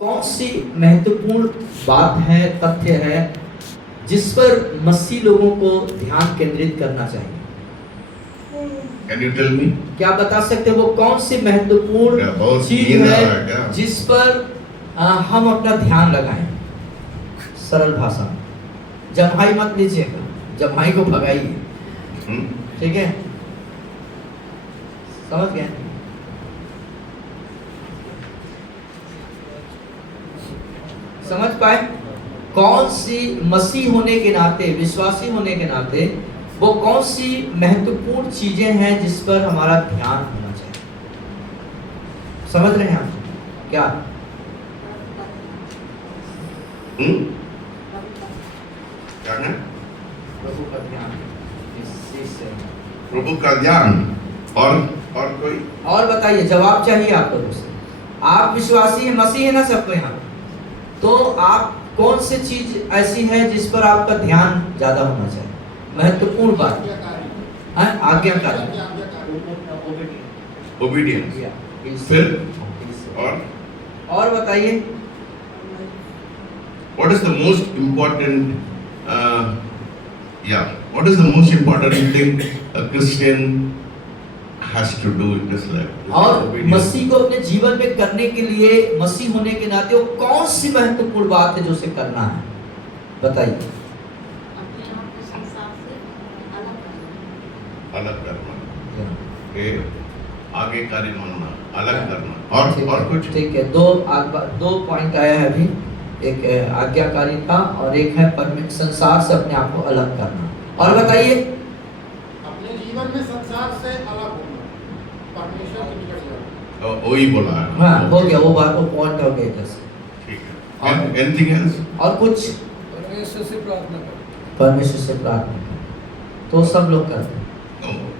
कौन सी महत्वपूर्ण बात है, तथ्य है जिस पर मसीह लोगों को ध्यान केंद्रित करना चाहिए? Can you tell me? क्या आप बता सकते हैं वो कौन सी महत्वपूर्ण बहुत चीज नींद आ है रहा है क्या? जिस पर हम अपना ध्यान लगाएं? सरल भाषा में, जम्हाई मत लीजिएगा, जम्हाई को भगाइए, ठीक है? समझ गए? समझ पाए? कौन सी मसीह होने के नाते, विश्वासी होने के नाते वो कौन सी महत्वपूर्ण चीजें हैं जिस पर हमारा ध्यान होना चाहिए? समझ रहे हैं आप क्या? क्या है? प्रभु का ध्यान, इसी से प्रभु का ध्यान और कोई? और बताइए, जवाब चाहिए आप लोगों से। आप विश्वासी हैं, मसीह है ना सबको यहाँ, तो आप कौन सी चीज ऐसी है जिस पर आपका ध्यान ज्यादा होना चाहिए? महत्वपूर्ण बात है आज्ञाकारी, ओबीडियंस। फिर और बताइए, what is the most important what is the most important thing a Christian has to do in this life? और मसीह को अपने जीवन में करने के लिए, मसीह होने के नाते वो कौन सी महत्वपूर्ण बात है जो उसे करना है? बताइए। अलग करना, आगे कार्य मानना, अलग करना, और कुछ? ठीक है, दो पॉइंट आया है अभी, एक आज्ञाकारिता और एक है संसार से अपने आप को अलग करना। और बताइए, अपने जीवन में संसार से अलग होना, परमेश्वर की निकट जाना। वही बोला है। हाँ, हो गया, वो बात, वो पॉइंट हो गया जैसे। ठीक है। Anything else? और कुछ? परमेश्वर से प्रार्थना करो। परमेश्वर से प्रार्थना करो, तो सब लोग करते हैं।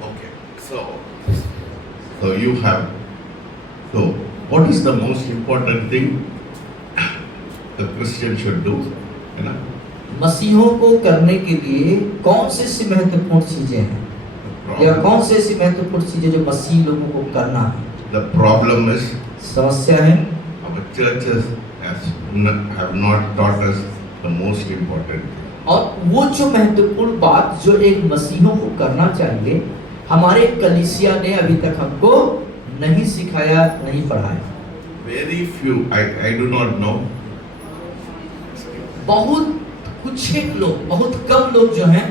Okay. So you have. So what is the most important thing the Christian should do? है ना? मसीहों को करने के लिए कौन सी ऐसी महत्वपूर्ण चीजें हैं, या कौन सी ऐसी महत्वपूर्ण चीजें जो मसीह लोगों को करना है? The problem is समस्या है our churches have not taught us the most important thing. और वो जो महत्वपूर्ण बात जो एक मसीहों को करना चाहिए, हमारे कलीसिया ने अभी तक हमको नहीं सिखाया, नहीं पढ़ाया। Very few, I do not know. बहुत कुछ एक लोग, बहुत कम लोग जो हैं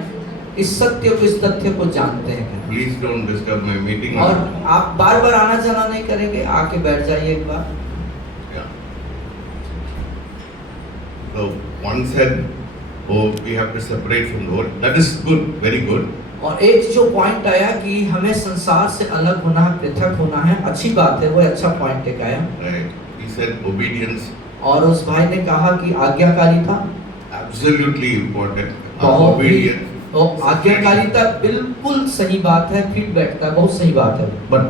इस सत्य को, इस तथ्य को जानते हैं। Please don't disturb my meeting. और आप बार बार आना जाना नहीं करेंगे, आके बैठ जाइए एक बार। Yeah. So one said, oh, we have to separate from the world. That is good, very good. और एक जो पॉइंट आया कि हमें संसार से अलग होना है, पृथक होना है, अच्छी बात है, वो अच्छा पॉइंट एक आया। Right. He said obedience. और उस भाई ने कहा कि आज्ञाकारिता Absolutely important. बहुत ही, Obedience. तो आज्ञाकारिता बिल्कुल सही बात है, फिट बैठता है, बहुत सही बात है। But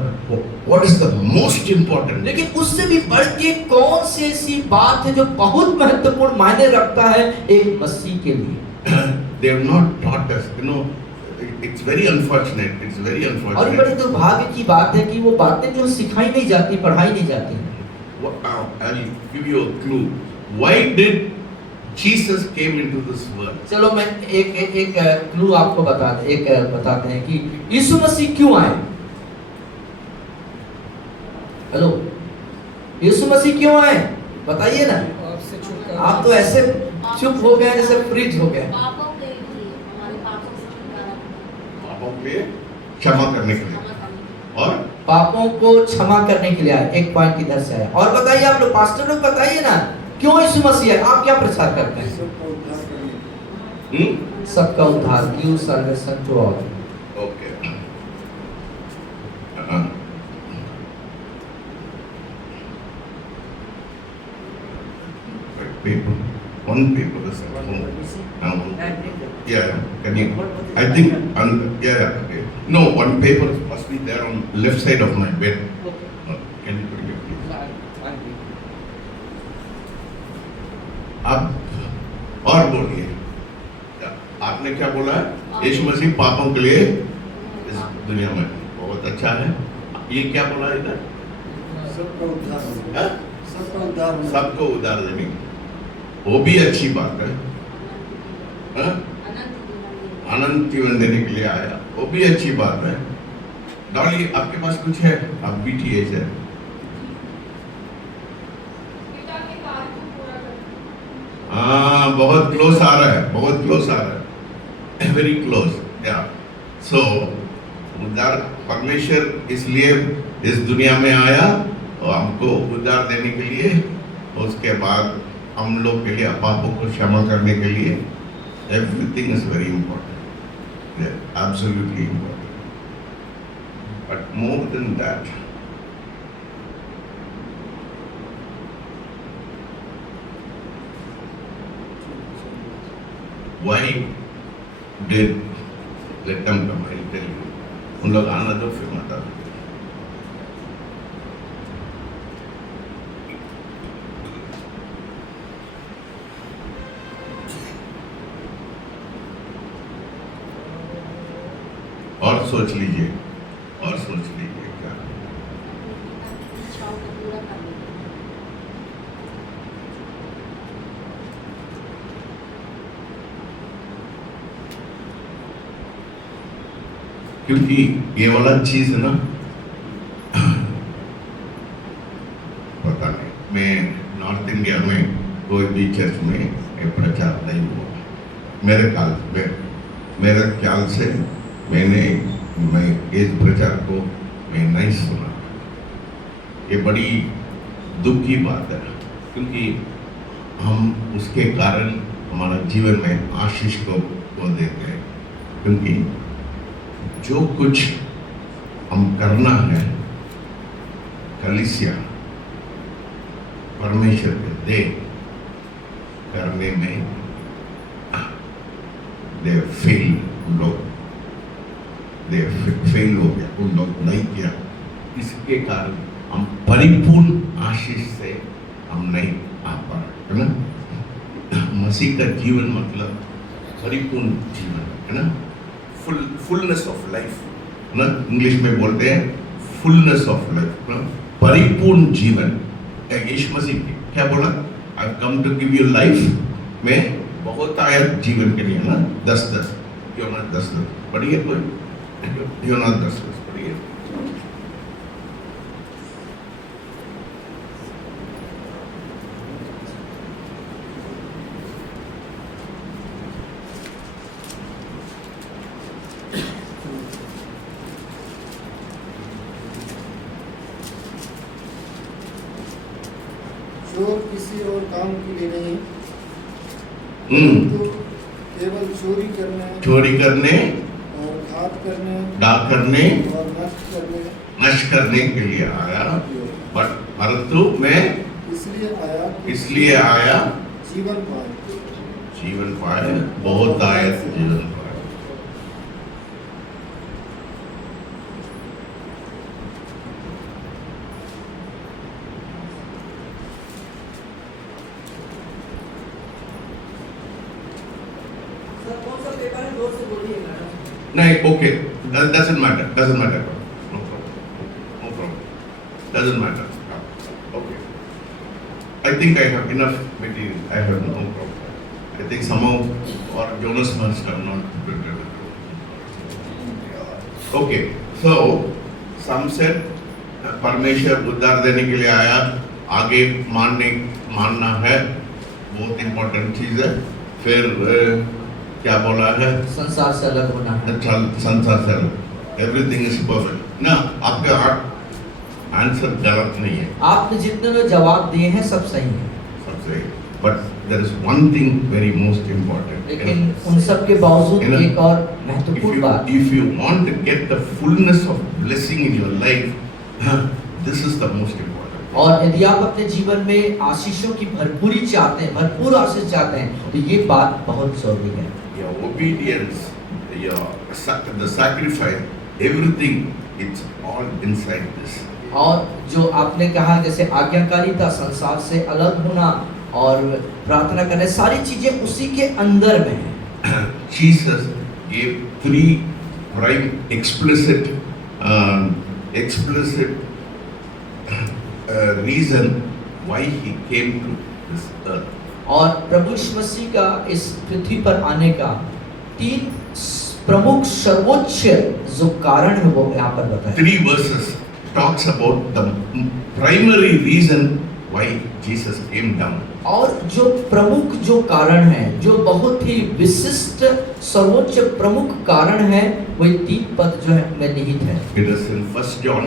what is the most important? लेकिन उससे भी बढ़ के कौन सी ऐसी बात है जो बहुत महत्वपूर्ण मायने रखता है एक मसीह के लिए? They have not taught us. You know, it's very unfortunate. It's very और ये unfortunate. बड़े दुर्भाग्य की बात है कि वो बातें जो सिखाई नहीं जाती, पढ़ाई नहीं जाती। I'll give you a clue. Why did Jesus came into this world? चलो मैं एक क्लू आपको बताते हैं कि यीशु मसीह क्यों आए। हेलो, यीशु मसीह क्यों आए? बताइए ना। आप तो ऐसे चुप हो गए जैसे फ्रिज हो गए। पापों के क्षमा करने के लिए, और पापों को क्षमा करने के लिए आए। एक पॉइंट किधर से आया? और बताइए आप लोग, पास्टर लोग बताइए ना, क्यों यीशु मसीह है? आप क्या प्रचार करते हैं? सबका उद्धार, give salvation to all. Okay. Paper. One paper is at home. Yeah, can you? I think, okay. No, one paper must be there on left side of my bed. Can you bring it, please? अब और बोलिए, आपने क्या बोला है? यीशु मसीह पापों के लिए इस दुनिया में, बहुत अच्छा है। ये क्या बोला इधर? सबका उद्धार। हाँ? सबका उद्धार होना। सबको उधार देने की, वो भी अच्छी बात है। हाँ? अनंत जीवन देने के लिए आया, वो भी अच्छी बात है। डॉली आपके पास कुछ है? आप BTH है। हाँ, बहुत क्लोज आ रहा है, बहुत क्लोज आ रहा है, वेरी क्लोज। या सो उद्धार परमेश्वर इसलिए इस दुनिया में आया और हमको उद्धार देने के लिए, उसके बाद हम लोग के लिए पापों को क्षमा करने के लिए। Everything is very important, absolutely important, but more than that why did let them come? I'll tell you. उन लोग आना दो, फिर बता दो। और सोच लीजिए, और सोच लीजिए क्या। क्योंकि ये वाला चीज है ना, पता नहीं, मैं नॉर्थ इंडिया में कोई भी चर्च में ये प्रचार नहीं हुआ मेरे ख्याल से। मैं इस प्रचार को मैं नहीं सुना। ये बड़ी दुख की बात है, क्योंकि हम उसके कारण हमारा जीवन में आशीष को देते हैं। क्योंकि जो कुछ हम करना है कलीसिया परमेश्वर के दे करने में दे फेल हो गया, उन लोग नहीं किया। इसके कारण हम परिपूर्ण आशीष से हम नहीं आ पा रहे, है ना। मसीह का जीवन मतलब परिपूर्ण जीवन, है ना, फुलनेस ऑफ लाइफ, ना, इंग्लिश में बोलते हैं फुलनेस ऑफ लाइफ, परिपूर्ण जीवन। यीशु मसीह क्या बोला? I come to give you life. में बहुत आया जीवन के लिए, ना, 10-10 योना 10-10 पढ़िए, कोई योना 10-10 पढ़िए। चोर किसी और काम के लिए नहीं, तो केवल चोरी करने और घात करने और नष्ट करने के लिए आया। बट परंतु मैं इसलिए आया जीवन पाए, बहुत आया जीवन पाए। नहीं, okay, doesn't matter, no problem, doesn't matter, okay. I think I have enough material, I have no problem. I think somehow or Jonas must have not prepared it. Okay, so some said परमेश्वर उद्धार देने के लिए आया, आगे मानना है, बहुत इम्पोर्टेंट चीज है। फिर क्या बोला है? संसार से अलग होना है। संसार से अलग, एवरीथिंग इज परफेक्ट ना। आपका आंसर गलत नहीं है, आपने जितने में जवाब दिए हैं सब सही है, सब सही। But there is one thing very most important, लेकिन उन सब के बावजूद एक और महत्वपूर्ण बात, if you want to get the fullness of blessing in your life, this is the most important. और यदि आप अपने जीवन में आशीषों की भरपूरी चाहते हैं, भरपूर आशीष चाहते हैं, तो ये बात बहुत जरूरी है। Your obedience, the sacrifice, everything, it's all inside this. और जो आपने कहा जैसे आज्ञाकारिता, संसार से अलग होना और प्रार्थना करना, सारी चीजें उसी के अंदर में है। Jesus gave 3 prime explicit reason why he came to this earth. और प्रभु यीशु मसीह का इस पृथ्वी पर आने का 3 प्रमुख सर्वोच्च जो कारण है वो यहाँ पर बताया। 3 verses talks about the primary reason why Jesus came down. और जो प्रमुख जो कारण है, जो बहुत ही विशिष्ट सर्वोच्च प्रमुख कारण है, वही 3 पद जो है में निहित है। It is in 1 John,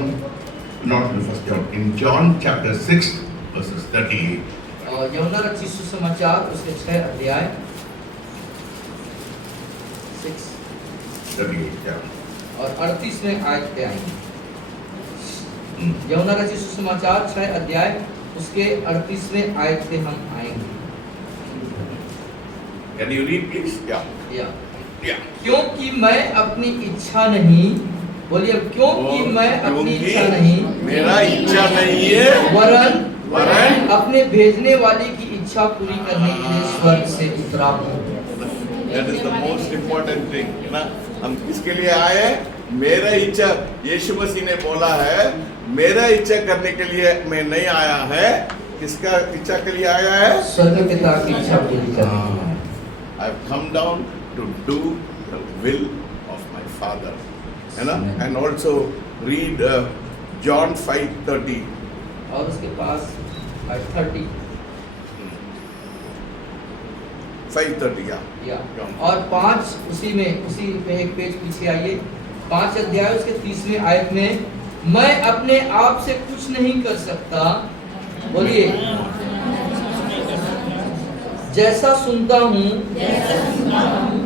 not in 1 John, in John chapter 6 verses 38. और यूहन्ना रचित सुसमाचार उसके 6 अध्याय 38, yeah. और 38वें आयत पे आएंगे। यूहन्ना रचित सुसमाचार 6 अध्याय उसके 38वें आयत पे हम आएंगे। Can you read please? या Yeah. क्योंकि मैं अपनी इच्छा नहीं, बोलिए क्योंकि मैं अपनी इच्छा नहीं, मेरा इच्छा नहीं है, वरन अपने भेजने वाले की इच्छा पूरी करने के लिए स्वर्ग से उतरा हूँ। That is the most important thing, है ना? हम किसके लिए आए हैं? मेरा इच्छा, यीशु मसीह ने बोला है, मेरा इच्छा करने के लिए मैं नहीं आया है, किसका इच्छा के लिए आया है? स्वर्ग पिता की इच्छा पूरी करने के लिए। I have come down to do the will of my Father, है ना? And also read John 5:30. और उसके पास 30 5:30, या और 5 उसी में एक पेज पीछे आइए, 5 अध्याय उसके 30वें आयत में, मैं अपने आप से कुछ नहीं कर सकता, बोलिए जैसा सुनता हूँ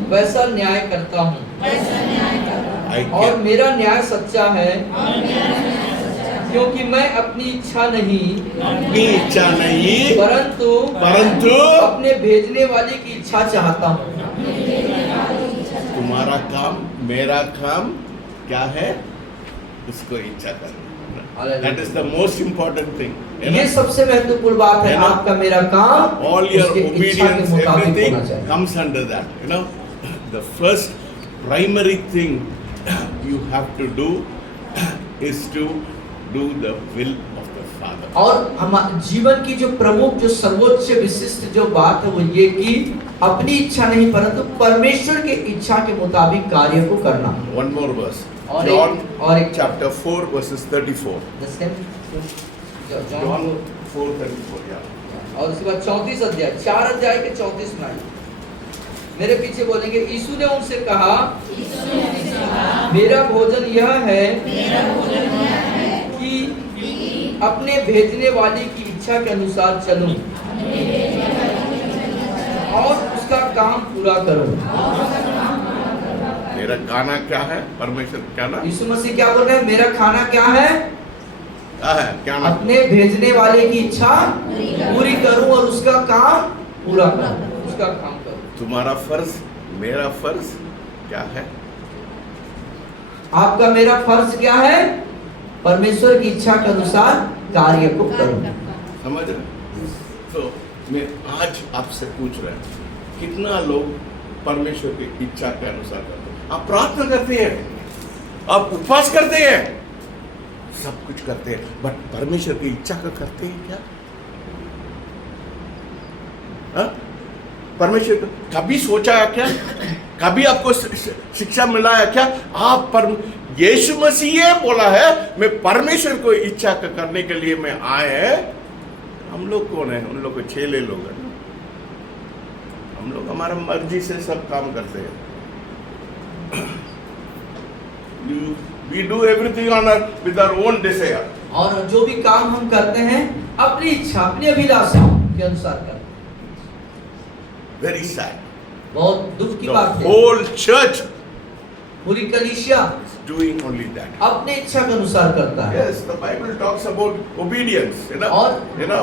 वैसा न्याय करता हूँ, और मेरा न्याय सच्चा है, क्योंकि मैं अपनी इच्छा नहीं परंतु अपने भेजने वाले की इच्छा चाहता हूँ। तुम्हारा काम, मेरा काम क्या है? उसको इच्छा करना। That is the most important thing. ये सबसे महत्वपूर्ण बात है, आपका मेरा काम All your उसके इच्छा के obedience, मुताबिक everything होना चाहिए। comes under that. You know, the first primary thing you have to do is to do the will of the Father. और हम जीवन की जो प्रमुख जो सर्वोच्च विशिष्ट जो बात है वो ये कि अपनी इच्छा नहीं परंतु परमेश्वर के इच्छा के मुताबिक कार्य को करना। One more verse. और John एक chapter 4 verses 34. John 4:34. Yeah. और उसके बाद 34 अध्याय, 4 अध्याय के 34 में मेरे पीछे बोलेंगे, यीशु ने उनसे कहा, मेरा भोजन यह है कि अपने भेजने वाले की इच्छा के अनुसार चलूं और उसका काम पूरा करूं। मेरा खाना क्या है? परमेश्वर क्या ना? यीशु मसीह क्या बोल रहे हैं? मेरा खाना क्या है? क्या है? क्या ना? अपने भेजने वाले की इच्छा पूरी करूं और उसका काम पूरा करूं, उसका काम करूं। तुम्हारा फर्ज, मेरा फर्ज क्या है? आपका मेरा फर्ज क्या है? परमेश्वर की इच्छा के अनुसार कार्य को करूं। समझ रहे? तो मैं आज आपसे पूछ रहा हूँ, कितना लोग परमेश्वर की इच्छा के अनुसार करते हैं? आप प्रार्थना करते हैं, आप उपवास करते हैं, सब कुछ करते हैं, बट परमेश्वर की इच्छा का करते हैं क्या? हाँ? परमेश्वर को कभी सोचा है क्या? कभी आपको शिक्षा मिला है क्या? आप यीशु मसीह ये बोला है, मैं परमेश्वर को इच्छा करने के लिए मैं आए हैं। हम लोग कौन है? उन लोग को छेले लोग हैं। हम लोग हमारा मर्जी से सब काम करते हैं। We do everything on our with our own desire. और जो भी काम हम करते हैं अपनी इच्छा, अपनी अभिलाषा के अनुसार करते हैं। Very sad. बहुत दुख की The बात है। whole church पूरी कलीसिया is doing only that. अपने इच्छा के अनुसार करता है। Yes, the Bible talks about obedience. You know, और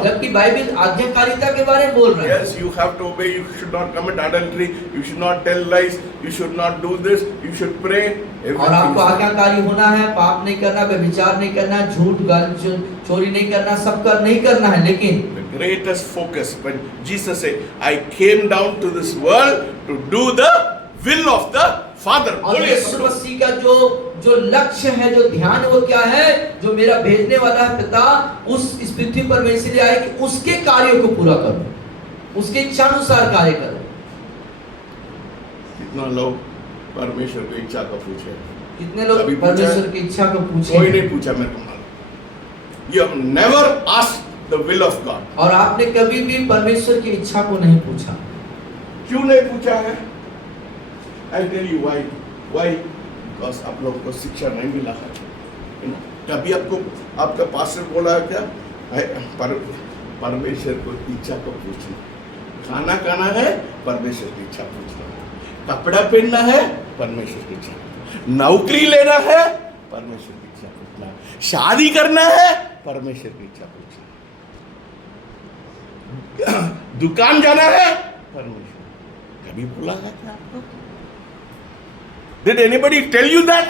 जबकि बाइबल आज्ञाकारिता के बारे में बोल रहा है। Yes, you have to obey. You should not commit adultery. You should not tell lies. You should not do this. You should pray. और आपको आज्ञाकारी होना है, पाप नहीं करना, व्यभिचार नहीं करना, झूठ गाली चोरी नहीं करना, सब कर नहीं करना है। लेकिन the greatest focus when Jesus said, "I came down to this world to do the will of the Father. और बोलिए यीशु सब लोग। मसीह का जो लक्ष्य है, जो ध्यान है, वो क्या है? जो मेरा भेजने वाला है पिता उस इस पृथ्वी पर मैं इसलिए आया कि उसके कार्यों को पूरा करूं, उसके इच्छानुसार कार्य करूं। कितना लोग परमेश्वर की इच्छा को पूछे? कितने लोग कभी पूछा है? परमेश्वर की इच्छा को पूछे? कोई नहीं पूछा मेरे को मालूम। You have never asked the will of God. और आपने कभी भी परमेश्वर की इच्छा को नहीं पूछा। क्यों नहीं पूछा है? I tell you why. Why? Because आप लोगों को शिक्षा नहीं मिला है। You know, कभी आपको आपका पास्टर बोला है क्या? परमेश्वर को इच्छा को पूछना। खाना खाना है, परमेश्वर की इच्छा पूछना। कपड़ा पहनना है, परमेश्वर की इच्छा। नौकरी लेना है, परमेश्वर की इच्छा पूछना। शादी करना है, परमेश्वर की इच्छा पूछना। दुकान जाना है, परमेश्वर। कभी बोला है क्या आपको? Did anybody tell you that?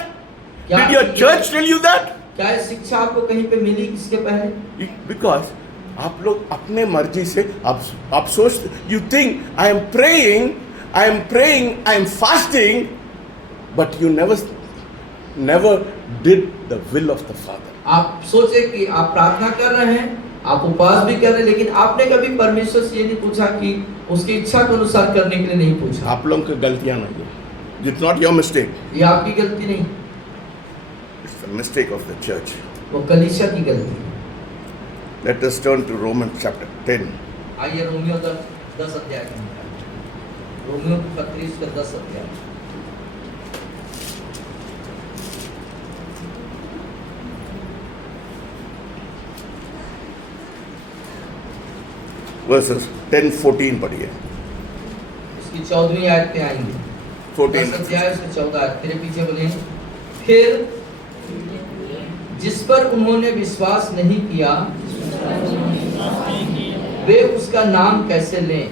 क्या- Did your church tell you that? क्या ये शिक्षा आपको कहीं पे मिली इसके पहले? Because आप लोग अपने मर्जी से आप सोच, you think I am praying, I am fasting, but you never did the will of the Father. आप सोचे कि आप प्रार्थना कर रहे हैं, आप उपवास भी कर रहे हैं, लेकिन आपने कभी परमेश्वर से ये नहीं पूछा कि उसकी इच्छा के अनुसार करने के लिए नहीं पूछा। आप लोगों की गलतियां नहीं है. It's not your mistake. ये आपकी गलती नहीं, It's the mistake of the church. वो कलीसिया की गलती है। Let us turn to Romans chapter 10. आइए रोमियो 10 अध्याय के अंदर। रोमियो की पत्री उसका 10 अध्याय। Verses 10-14 पढ़िए. उसकी 14वीं आयत पे आएंगे। 14. 10 अध्याय उसके 14 आयत तेरे पीछे बोले, फिर जिस पर उन्होंने विश्वास नहीं किया वे उसका नाम कैसे लें,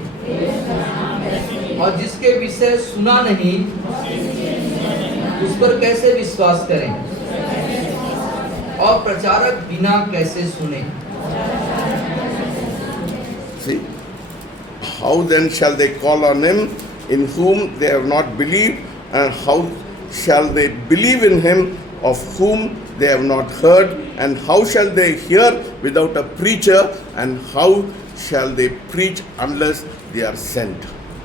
और जिसके विषय सुना नहीं उस पर कैसे विश्वास करें, और प्रचारक बिना कैसे सुने। See, how then shall they call on him in whom they have not believed, and how shall they believe in him of whom they have not heard, and how shall they hear without a preacher, and how shall they preach unless they are sent?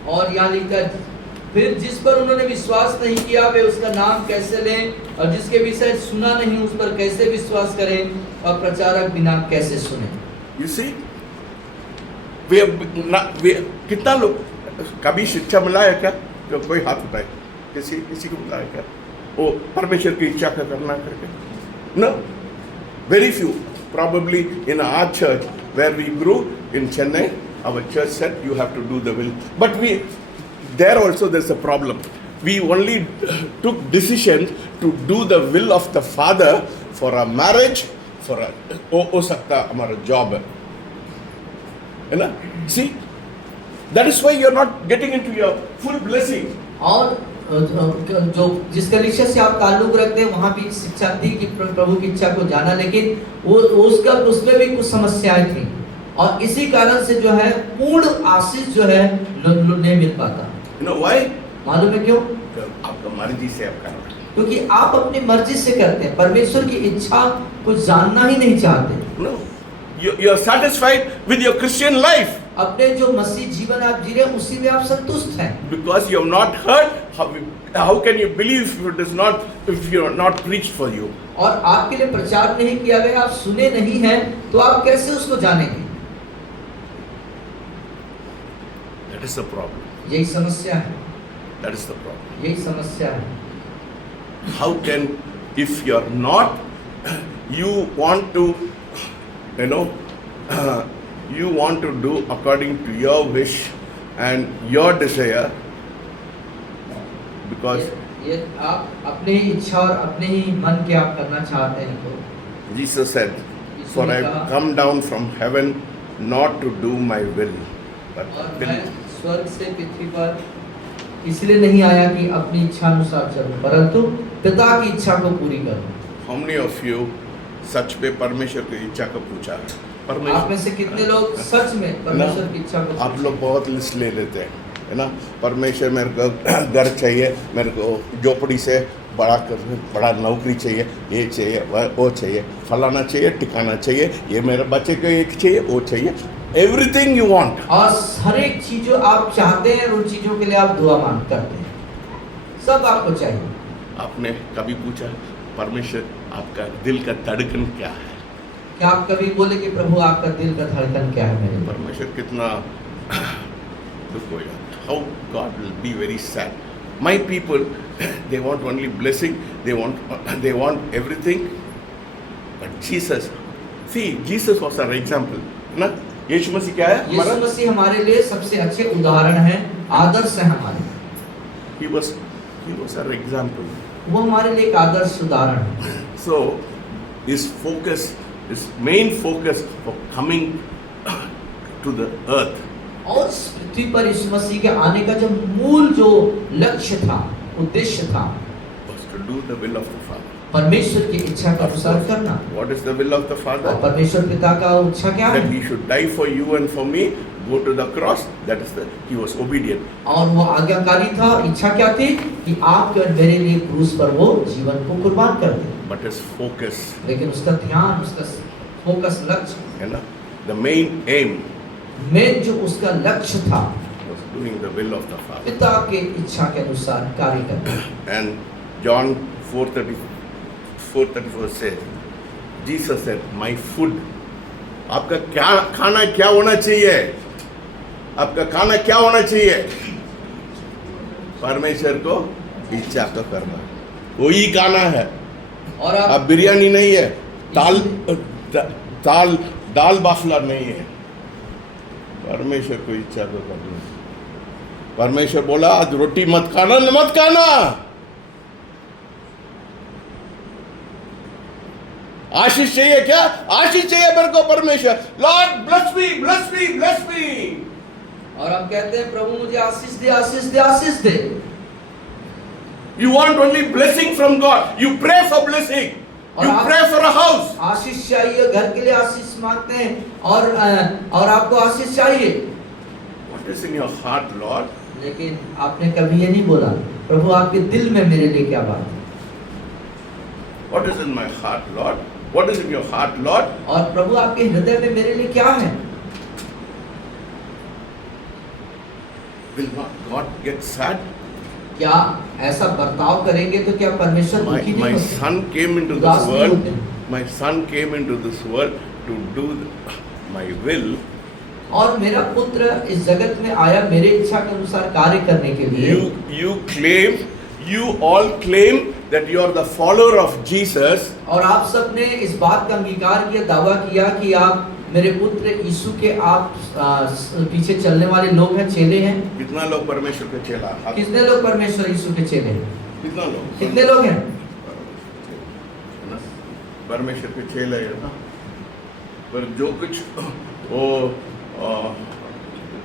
और यहाँ लिखा, फिर जिस पर उन्होंने विश्वास नहीं किया वे उसका नाम कैसे लें, और जिसके विषय सुना नहीं उस पर कैसे विश्वास करें, और प्रचारक बिना कैसे सुने। You see, कितना लोग कभी शिक्षा मिला है क्या? तो कोई हाथ उठाए, किसी को मिला है क्या? वो परमेश्वर की इच्छा का करना करके? No, very few. Probably in our church where we grew in Chennai, our church said you have to do the will. But there also there's a problem. We only took decision to do the will of the Father for a marriage, for a हो सकता हमारा job है ना? See, that is why you are not getting into your full blessing. और जो जिस कलीसिया से आप ताल्लुक रखते हैं वहाँ भी शिक्षा थी कि प्रभु की इच्छा को जाना, लेकिन वो उसमें भी कुछ समस्याएं थी, और इसी कारण से जो है पूर्ण आशीष जो है नहीं मिल पाता। You know why? मालूम है क्यों? आपका मर्जी से आप कर रहे हैं. क्योंकि आप अपनी मर्जी से करते हैं, परमेश्वर की इच्छा को जानना ही नहीं चाहते। No, you are satisfied with your Christian life. अपने जो मसीह जीवन आप जी रहे हैं उसी में आप संतुष्ट हैं। Because you have not heard, how can you believe if you are not preached for you? और आपके लिए प्रचार नहीं किया गया, आप सुने नहीं हैं, तो आप कैसे उसको जानेंगे? That is the problem. यही समस्या है, That is the problem. यही समस्या है। How can, if you are not, you want to, you want to do according to your wish and your desire, because ये आप अपने ही इच्छा और अपने ही मन के आप करना चाहते हैं तो Jesus said, "For I have come down from heaven not to do my will, but और will." मैं स्वर्ग से पृथ्वी पर इसलिए नहीं आया कि अपनी इच्छा अनुसार चलूं, परंतु पिता की इच्छा को पूरी करूं। How many of you सच में परमेश्वर की इच्छा को पूछा है? आप में से कितने लोग सच में परमेश्वर की इच्छा को आप लोग बहुत लिस्ट ले लेते हैं, है ना। परमेश्वर मेरे को घर चाहिए, मेरे को झोपड़ी से बड़ा नौकरी चाहिए, ये चाहिए, वो चाहिए, फलाना चाहिए, ठिकाना चाहिए, ये मेरे बच्चे को एक चाहिए, वो चाहिए, एवरीथिंग यू वांट। और हर एक चीज जो आप चाहते हैं उन चीजों के लिए आप दुआ मांग करते हैं, सब आपको चाहिए। आपने कभी पूछा परमेश्वर आपका दिल का धड़कन क्या है? क्या आप कभी बोले कि प्रभु आपका दिल का धड़कन क्या है मेरे लिए? परमेश्वर कितना दुख हो जाता। How God will be very sad. My people they want only blessing, they want everything, but Jesus, see Jesus was our example, है ना। यीशु मसीह क्या है? यीशु मसीह हमारे लिए सबसे अच्छे उदाहरण है, आदर्श है हमारे। he was our example. वो हमारे लिए एक आदर्श उदाहरण है। So his main focus for coming to the earth और इस पृथ्वी पर यीशु मसीह के आने का जो मूल जो लक्ष्य था, उद्देश्य था, was to do the will of the Father. परमेश्वर की इच्छा के अनुसार करना। What is the will of the और Father? परमेश्वर पिता का इच्छा क्या That है? he should die for you and for me, go to the cross. That is he was obedient. और वो आज्ञाकारी था। इच्छा क्या थी? कि आपके और मेरे लिए क्रूस पर वो जीवन को कुर्बान कर दे। But his focus, लेकिन उसका ध्यान, उसका फोकस, लक्ष्य, है ना, the main aim मेन जो उसका लक्ष्य था, was doing the will of the Father. पिता के इच्छा के अनुसार कार्य करना। And John 4:34 says, Jesus said, "My food." आपका क्या खाना क्या होना चाहिए? आपका खाना क्या होना चाहिए? परमेश्वर को इच्छा का करना, वही खाना है। और अब आप बिरयानी नहीं है, दाल बाफला नहीं है। परमेश्वर को इच्छा को करना। परमेश्वर बोला आज रोटी मत खाना, मत खाना। आशीष चाहिए क्या? आशीष चाहिए मेरे को परमेश्वर। Lord bless me, bless me, bless me. और हम कहते हैं प्रभु मुझे आशीष दे, आशीष दे, आशीष दे। You want only blessing from God. You pray for blessing. You pray for a house. आशीष चाहिए, घर के लिए आशीष मांगते हैं और आपको आशीष चाहिए। What is in your heart, Lord? लेकिन आपने कभी ये नहीं बोला प्रभु आपके दिल में मेरे लिए क्या बात है? What is in my heart, Lord? What is in your heart, Lord? और प्रभु आपके हृदय में मेरे लिए क्या है? Will not God get sad? क्या ऐसा बर्ताव करेंगे तो क्या परमेश्वर दुखी नहीं My होते? son came into उदास this नहीं world. होते? My son came into this world to do my will. और मेरा पुत्र इस जगत में आया मेरे इच्छा के अनुसार कार्य करने के लिए। You all claim that you are the follower of Jesus. और आप सब ने इस बात का अंगीकार किया, दावा किया कि आप मेरे पुत्र यीशु के आप पीछे चलने वाले लोग हैं, चेले हैं। कितना लोग परमेश्वर के चेला? कितने लोग परमेश्वर यीशु के चेले हैं? कितना लोग? कितने लोग हैं? परमेश्वर के चेले हैं ना। पर जो कुछ वो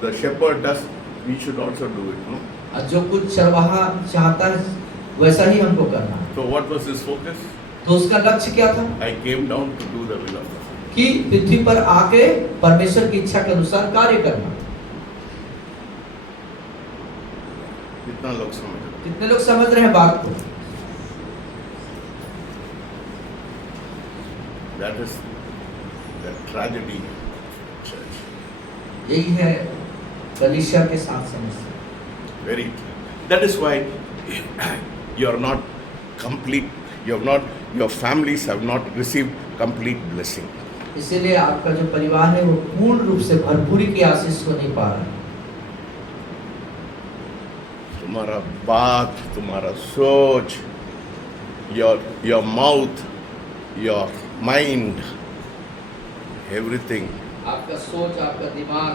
the shepherd does, we should also do it, no? और जो कुछ चरवाहा चाहता है वैसा ही हमको करना है। So what was his focus? तो उसका लक्ष्य क्या था? I came down to do the will of the Father. कि पृथ्वी पर आके परमेश्वर की इच्छा के अनुसार कार्य करना। कितना लोग समझ रहे? कितने लोग समझ रहे हैं बात को? That is the tragedy of church. यही है कलीसिया के साथ समस्या। Very. That is why you are not complete. You have not. Your families have not received complete blessing. इसीलिए आपका जो परिवार है वो पूर्ण रूप से भरपूरी की आशीष को नहीं पा रहा है। तुम्हारा बात, तुम्हारा सोच, your mouth, your mind, everything. आपका सोच, आपका दिमाग।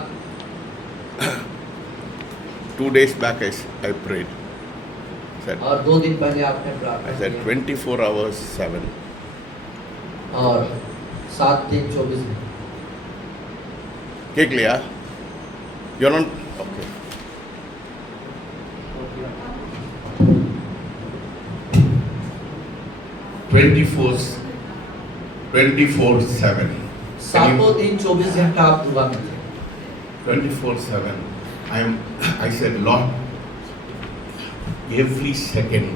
2 days back I prayed. Said, और 2 दिन पहले आपने I प्रार्थना said किया 24 hours 7. और 7 दिन 24 दिन। क्या लिया? You're not okay. Twenty-four seven. सातों दिन 24 घंटा आप दुआ में थे। 24/7. I said, Lord, every second,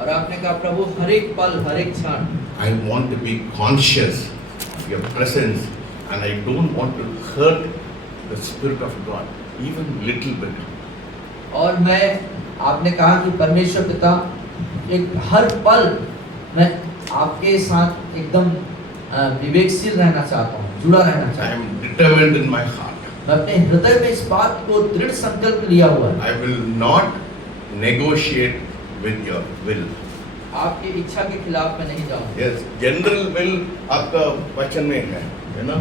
और आपने कहा प्रभु हर एक पल हर एक क्षण I want to be conscious of your presence, and I don't want to hurt the Spirit of God, even little bit. और मैं आपने कहा कि परमेश्वर पिता एक हर पल मैं आपके साथ एकदम विवेकशील रहना चाहता हूँ, जुड़ा रहना I चाहता हूँ। am determined in my heart. मैं अपने हृदय में इस बात को दृढ़ संकल्प लिया हुआ है, I will not negotiate with your will. आपकी इच्छा के खिलाफ मैं नहीं जाऊंगा। Yes, general will आपका वचन में है ना?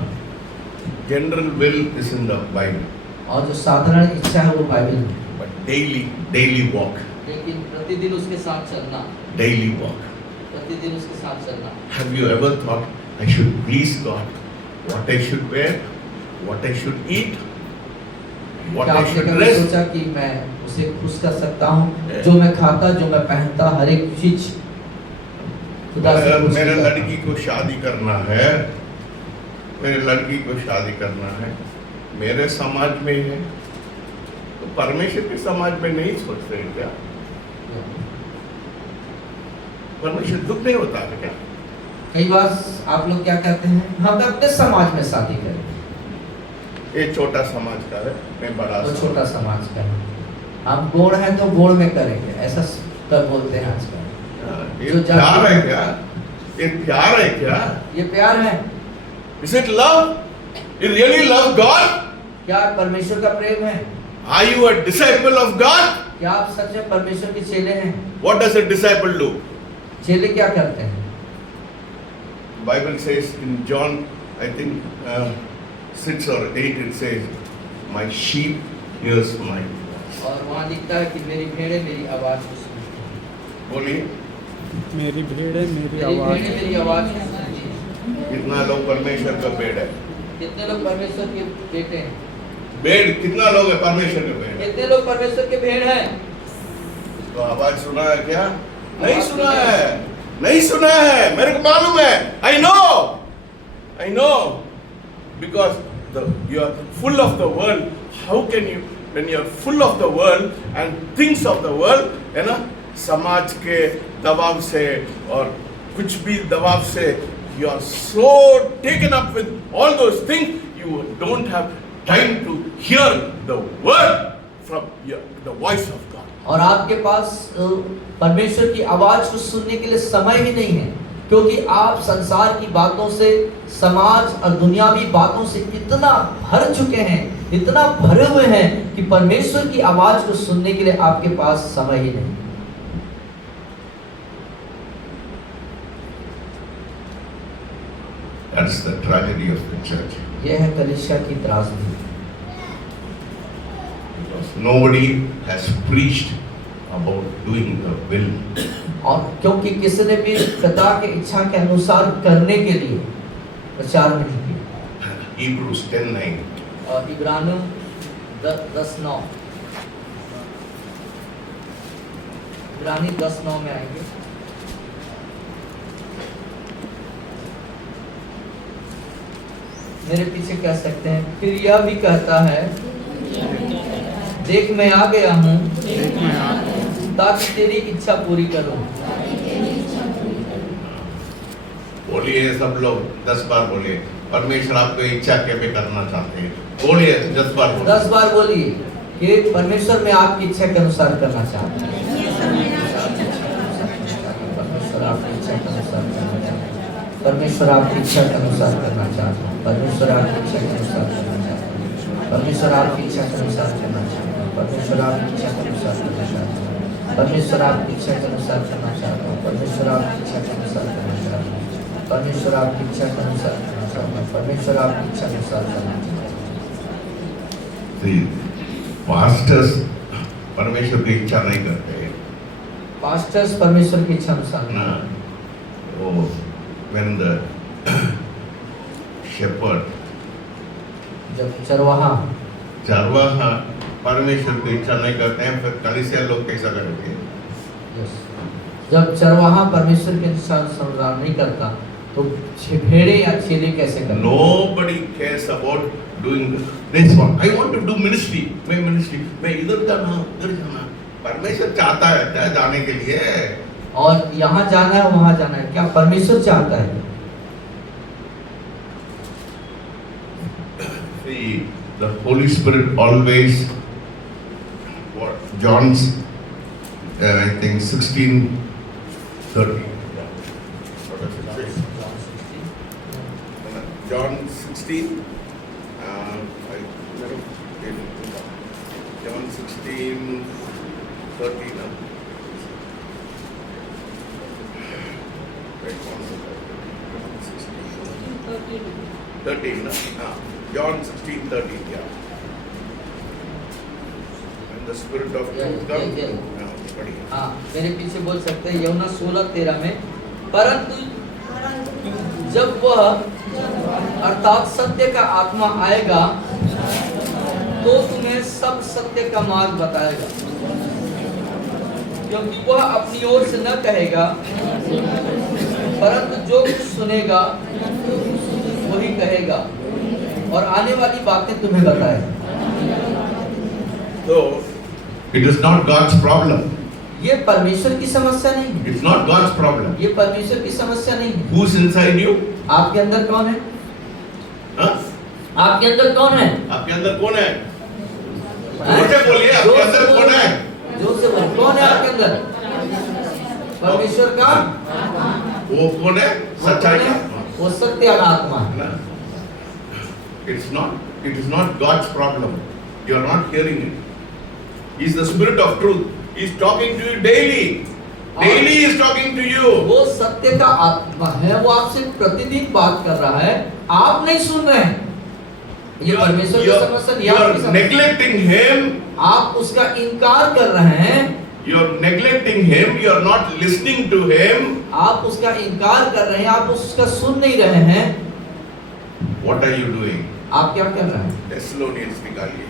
General will is in the Bible, और जो साधारण इच्छा है वो बाइबल में, but daily walk, लेकिन प्रतिदिन उसके साथ चलना, daily walk. प्रतिदिन उसके साथ चलना। Have you ever thought I should please God? What I should wear, what I should eat, what क्या I आपने should कभी dress? सोचा कि मैं उसे खुश कर सकता हूँ, जो मैं खाता, जो मैं पहनता, हर एक चीज खुदा से अगर पूछ मेरे के करता। लड़की को शादी करना है, मेरे लड़की को शादी करना है, मेरे समाज में है, तो परमेश्वर के समाज में नहीं सोच रहे क्या? परमेश्वर दुख नहीं होता है क्या? कई बार आप लोग क्या कहते हैं, हम अपने समाज में शादी करें, ये छोटा समाज का है, मैं बड़ा तो समाज। छोटा समाज का है, हम गोड़ हैं तो गोड़ में करेंगे, ऐसा कर बोलते हैं आजकल। ये जो जाति- प्यार है क्या? ये प्यार है क्या? ये प्यार है Is it love? You really love God? क्या? परमेश्वर का प्रेम है Are you a disciple of God? क्या? आप सच में परमेश्वर के चेले हैं? What does a disciple do? चेले क्या करते हैं? Bible says in John, I think 6 or 8, it says, "My sheep hears my voice." और वहाँ लिखता है कि मेरी भेड़ें मेरी आवाज को सुनती हैं। बोलिए, मेरी भेड़ें मेरी मेरी आवाज़ भेड़ें मेरी आवाज को सुनती हैं। कितना लोग परमेश्वर का बेड़ है? कितने लोग परमेश्वर के बेटे हैं? बेड़ कितना लोग है परमेश्वर के बेड़? कितने लोग परमेश्वर के भेड़ हैं? तो आवाज सुना है क्या? नहीं सुना है, नहीं सुना है, मेरे को मालूम है। I know, because you are full of the world. How can you, when you are full of the world and things of the world, है ना, समाज के दबाव से और कुछ भी दबाव से, you are so taken up with all those things, you don't have time to hear the word from the voice of God. और आपके पास परमेश्वर की आवाज को सुनने के लिए समय ही नहीं है, क्योंकि आप संसार की बातों से, समाज और दुनियावी बातों से इतना भर चुके हैं, इतना भरे हुए हैं कि परमेश्वर की आवाज को सुनने के लिए आपके पास समय ही नहीं। That's the tragedy of the church. यह है कलीसिया की त्रासदी, Because nobody has preached about doing the will. और क्योंकि किसी ने भी पिता की इच्छा के अनुसार करने के लिए प्रचार नहीं किया। Hebrews 10:9. और इब्रानियों 10:9, इब्रानी 10:9 में आएंगे। मेरे पीछे कह सकते हैं, फिर यह भी कहता है, देख मैं आ गया हूँ ताकि तेरी इच्छा पूरी करूँ। बोलिए सब लोग 10 बार बोलिए, परमेश्वर आपको इच्छा कैसे करना चाहते हैं? बोलिए 10 बार बोलिए। 10 बार बोलिए कि परमेश्वर मैं आपकी इच्छा के अनुसार करना चाहता हूँ। परमेश्वर आपकी इच्छा के अनुसार करना चाहता हूँ। परमेश्वर आपकी इच्छा के अनुसार करना चाहता हूँ। परमेश्वर आपकी इच्छा के अनुसार करना चाहता हूँ। परमेश्वर आपकी इच्छा के अनुसार करना चाहता हूँ। परमेश्वर आपकी इच्छा के अनुसार करना चाहता हूँ। परमेश्वर आपकी इच्छा के अनुसार करना चाहता हूँ। परमेश्वर आपकी इच्छा के अनुसार करना चाहता हूँ। परमेश्वर आपकी इच्छा के अनुसार करना चाहता हूँ। परमेश्वर आपकी इच्छा के अनुसार करना चाहता हूँ। See, pastors परमेश्वर की इच्छा नहीं करते पास्टर्स परमेश्वर की इच्छा अनुसार ना। वो when the shepherd, जब चरवाहा परमेश्वर की इच्छा नहीं करते हैं, फिर कलीसिया लोग कैसा करेंगे? जब चरवाहा परमेश्वर के इच्छा अनुसार नहीं करता तो भेड़े या चेले कैसे करेंगे? Nobody cares about doing This one, I want to do ministry. मैं इधर जाना, उधर जाना. परमेश्वर चाहता है क्या जाने के लिए? और यहाँ जाना है वहाँ जाना है, क्या परमेश्वर चाहता है? See, the Holy Spirit always, what John's, I think 16:30. What does it say? John 16. John 16:30. No? Wait, 13. No? John 16:13. Yeah. When the Spirit of truth comes. No, बढ़िया. हाँ, मेरे पीछे बोल सकते हैं यूहन्ना 16:13 में, परंतु जब वह अर्थात सत्य का आत्मा आएगा तो तुम्हें सब सत्य का मार्ग बताएगा, क्योंकि वह अपनी ओर से न कहेगा, परंतु जो कुछ सुनेगा वही कहेगा और आने वाली बातें तुम्हें बताएगा। So, it is not God's problem. ये परमेश्वर की समस्या नहीं है। It's not God's problem. ये परमेश्वर की समस्या नहीं है। Who's inside you? आपके अंदर कौन है? हाँ? आपके अंदर कौन है? आपके अंदर कौन है? मुझे बोलिए, आपके अंदर कौन है? जोर से बोलिए, कौन है आपके अंदर? परमेश्वर का वो कौन है? सच्चाई का। वो सत्य आत्मा है। ना? It is not God's problem. You are not hearing it. He is the Spirit of truth. He is talking to you daily. Daily he is talking to you. वो सत्य का आत्मा है, वो आपसे प्रतिदिन बात कर रहा है, आप नहीं सुन रहे हैं। ये परमेश्वर की समस्या नहीं, You आपकी are समस्या। neglecting him. आप उसका इनकार कर रहे हैं, You are neglecting him. You are not listening to him. आप उसका इनकार कर रहे हैं, आप उसका सुन नहीं रहे हैं। What are you doing? आप क्या कर रहे हैं? Thessalonians निकालिए.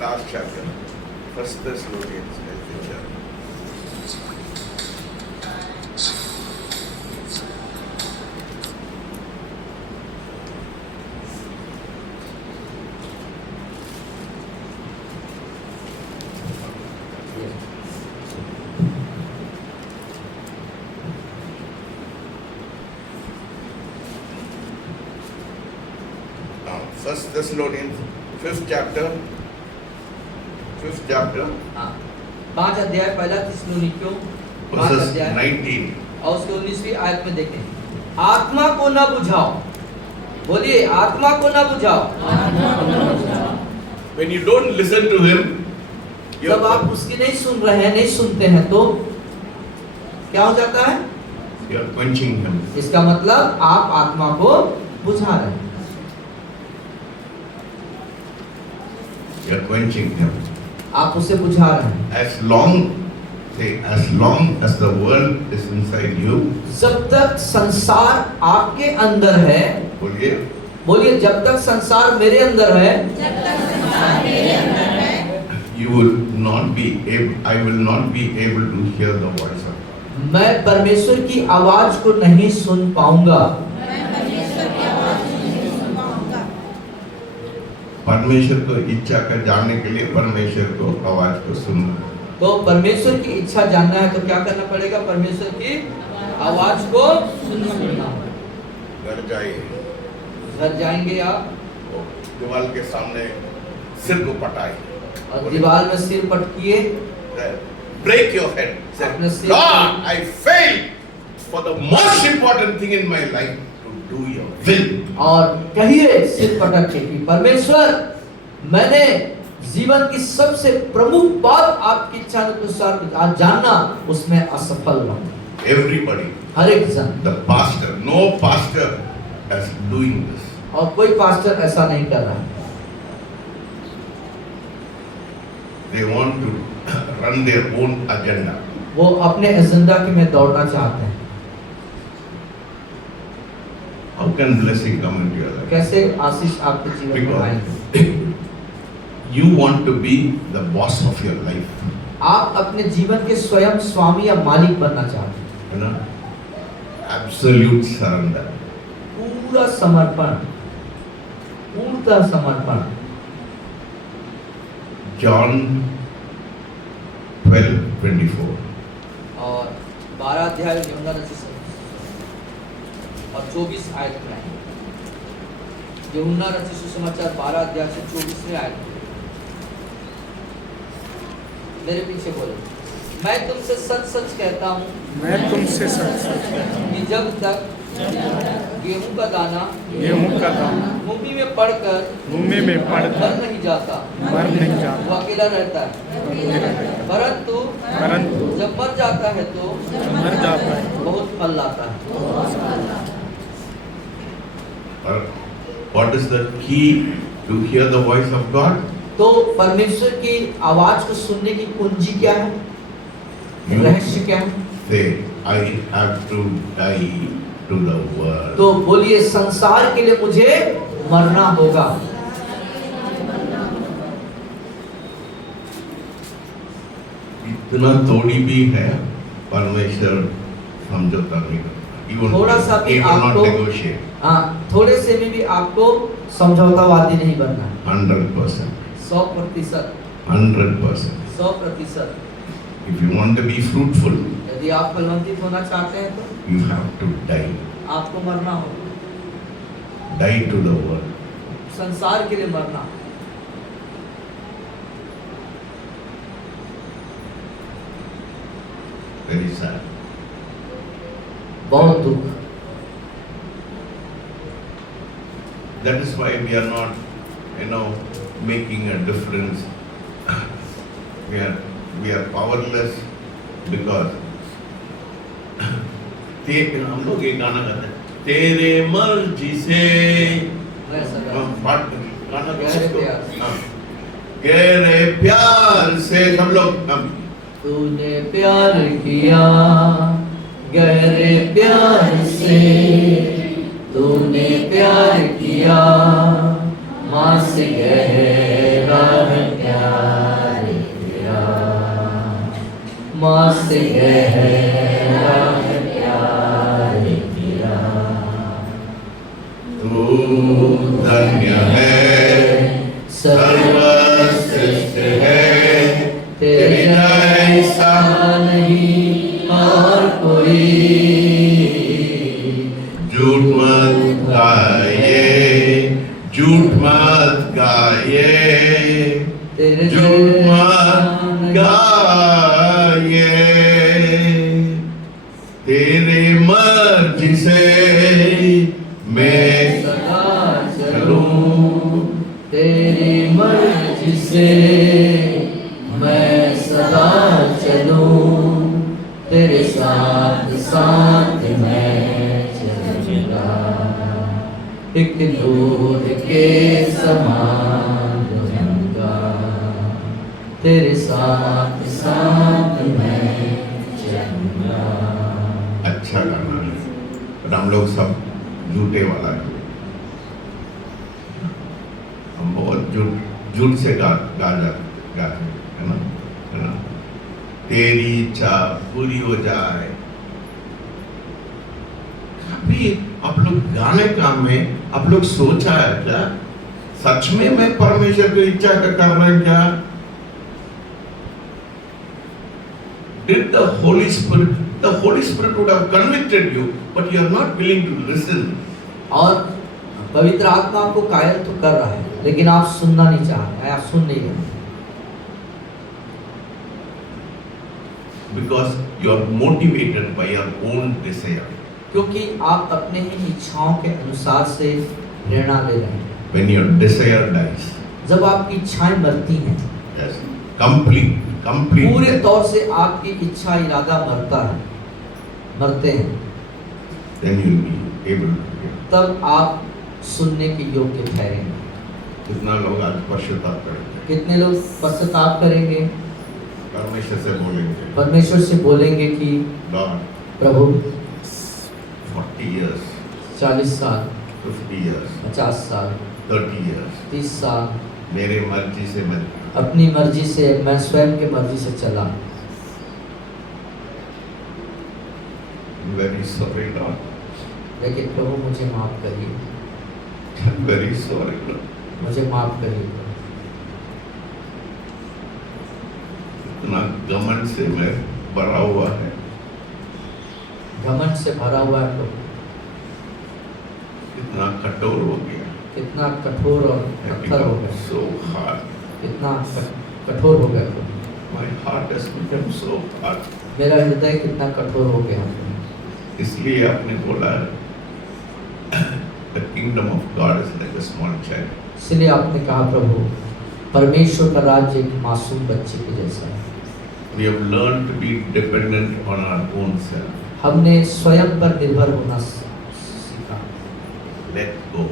Last chapter. First Thessalonians. First Thessalonians, 5th chapter. हाँ, 5 अध्याय, पहला थिस्सलुनीकियों 5 Verses अध्याय 19. और उसके 19वीं आयत में देखें, आत्मा को न बुझाओ। बोलिए, आत्मा को न बुझाओ। When you don't listen to him, जब आप उसकी नहीं सुन रहे हैं, नहीं सुनते हैं, तो क्या हो जाता है? you are quenching him. इसका मतलब आप आत्मा को बुझा रहे हैं। You are quenching him. आप उसे बुझा रहे हैं। As long as the world is inside you, जब तक संसार आपके अंदर है, बोलिए, जब तक संसार मेरे अंदर है, you will not be able. I will not be able to hear the voice of God. मैं परमेश्वर की आवाज को नहीं सुन पाऊंगा। परमेश्वर को इच्छा कर जानने के लिए परमेश्वर को आवाज को सुनना। तो परमेश्वर की इच्छा जानना है तो क्या करना पड़ेगा? परमेश्वर की आवाज को सुनना। घर जाइए, घर जाएंगे आप दीवार के सामने सिर को पटाइए और दीवार में सिर पटकिए, break your head. Say, अपने सिर God, I failed for the most important thing in my life to do your will. और कहिए सिर पटक के कि परमेश्वर, मैंने जीवन की सबसे प्रमुख बात आपकी इच्छा अनुसार आज जानना, उसमें असफल रहा। Everybody, हर एक जन, the pastor, no pastor is doing this. और कोई पास्टर ऐसा नहीं कर रहा है। They want to run their own agenda. वो अपने एजेंडा के में दौड़ना चाहते हैं। How can blessing come into your life? कैसे आशीष आपके जीवन में आएंगे? Because you want to be the boss of your life. आप अपने जीवन के स्वयं स्वामी या मालिक बनना चाहते हैं। You know, absolute surrender. पूरा समर्पण, पूर्णतः समर्पण। John 12:24. और 12 अध्याय यूहन्ना रचित और 24 आयत में है। यूहन्ना रचित सुसमाचार 12 अध्याय से 24वें आयत में। मेरे पीछे बोलो, मैं तुमसे सच सच कहता हूँ मैं तुमसे सच सच कहता हूँ कि जब तक गेहूं का दाना गेहूं का दाना भूमि में पड़कर भूमि में पड़कर मर नहीं जाता, मर नहीं वो जाता अकेला रहता है, परंतु परंतु जब मर जाता है तो मर जाता है बहुत फल लाता है। Or what is the key to hear the voice of God? तो परमेश्वर की आवाज को सुनने की कुंजी क्या है, रहस्य क्या है? Say, I have to die to the world. तो बोलिए, संसार के लिए मुझे मरना होगा। इतना थोड़ी भी है, परमेश्वर समझौता नहीं करता। He won't- थोड़ा सा भी he will not आपको negotiate. हाँ, थोड़े से में भी आपको समझौतावादी नहीं बनना। 100%. 100%, 100%. 100%। If you want to be fruitful, यदि आप फलवंतित होना चाहते हैं तो you have to die. आपको मरना होगा, Die to the world. संसार के लिए मरना। Very sad. बहुत दुख। That is why we are not, making a difference. We are powerless because हम लोग एक गाना गाते हैं, तेरे मर्जी से वैसा हम पाठ गाना गहरे प्यार से। हाँ, गहरे प्यार से सब लोग तूने प्यार किया गहरे प्यार से, तूने प्यार किया माँ से गहरा है प्यार किया, माँ से गहरा है प्यार किया। तू धन्य है, सर्वश्रेष्ठ है, तेरे जैसा नहीं और कोई। झूठ मत गाइए, झूठ मत गाइए, तेरे झूठ जैसा मत नहीं। गाइए, तेरे मर्जी से मैं सदा चलूं, तेरी मर्जी से मैं सदा चलूं, तेरे साथ साथ मैं चलूंगा, एक दूध के समान रहूंगा, तेरे साथ साथ मैं चलूंगा। अच्छा गाना है, पर हम लोग सब झूठे वाला है। हम बहुत झूठ से गाते है ना? तेरी इच्छा पूरी हो जाए। कभी आप लोग गाने काम में आप लोग सोचा है क्या, सच में मैं परमेश्वर की इच्छा का कर रहा हूं क्या? Did the Holy Spirit would have convicted you, but you are not willing to listen. और पवित्र आत्मा आपको कायल तो कर रहा है, लेकिन आप सुनना नहीं चाह रहे, आप सुन नहीं रहे। Because you are motivated by your own desire. क्योंकि आप अपने ही इच्छाओं के अनुसार से प्रेरणा ले रहे हैं। When your desire dies, जब आपकी इच्छाएं मरती हैं, yes, complete. पूरे तौर से आपकी इच्छा इरादा मरते हैं, Then you will be able to hear. तब आप सुनने के योग्य ठहरेंगे। कितना लोग आज पश्चाताप करेंगे, कितने लोग पश्चाताप करेंगे, परमेश्वर से बोलेंगे, परमेश्वर से बोलेंगे कि Lord, प्रभु 40 years, 40 साल, 50 years, 50 साल, 30 years, 30 साल मेरे मर्जी से मैं अपनी मर्जी से, मैं स्वयं के मर्जी से चला। very sorry Lord, लेकिन प्रभु मुझे माफ करिए, very sorry Lord. मुझे माफ करिए। इतना घमंड से मैं भरा हुआ है, घमंड से भरा हुआ है प्रभु, इतना कठोर हो गया, कितना कठोर और पत्थर हो गया, so hard. कितना कठोर हो गया प्रभु, My heart has become so hard. मेरा हृदय कितना कठोर हो गया। इसलिए आपने बोला the kingdom of God is like a small child. इसलिए आपने कहा प्रभु, परमेश्वर का राज्य एक मासूम बच्चे के जैसा है। We have learned to be dependent on our own self. हमने स्वयं पर निर्भर होना सीखा। Let go.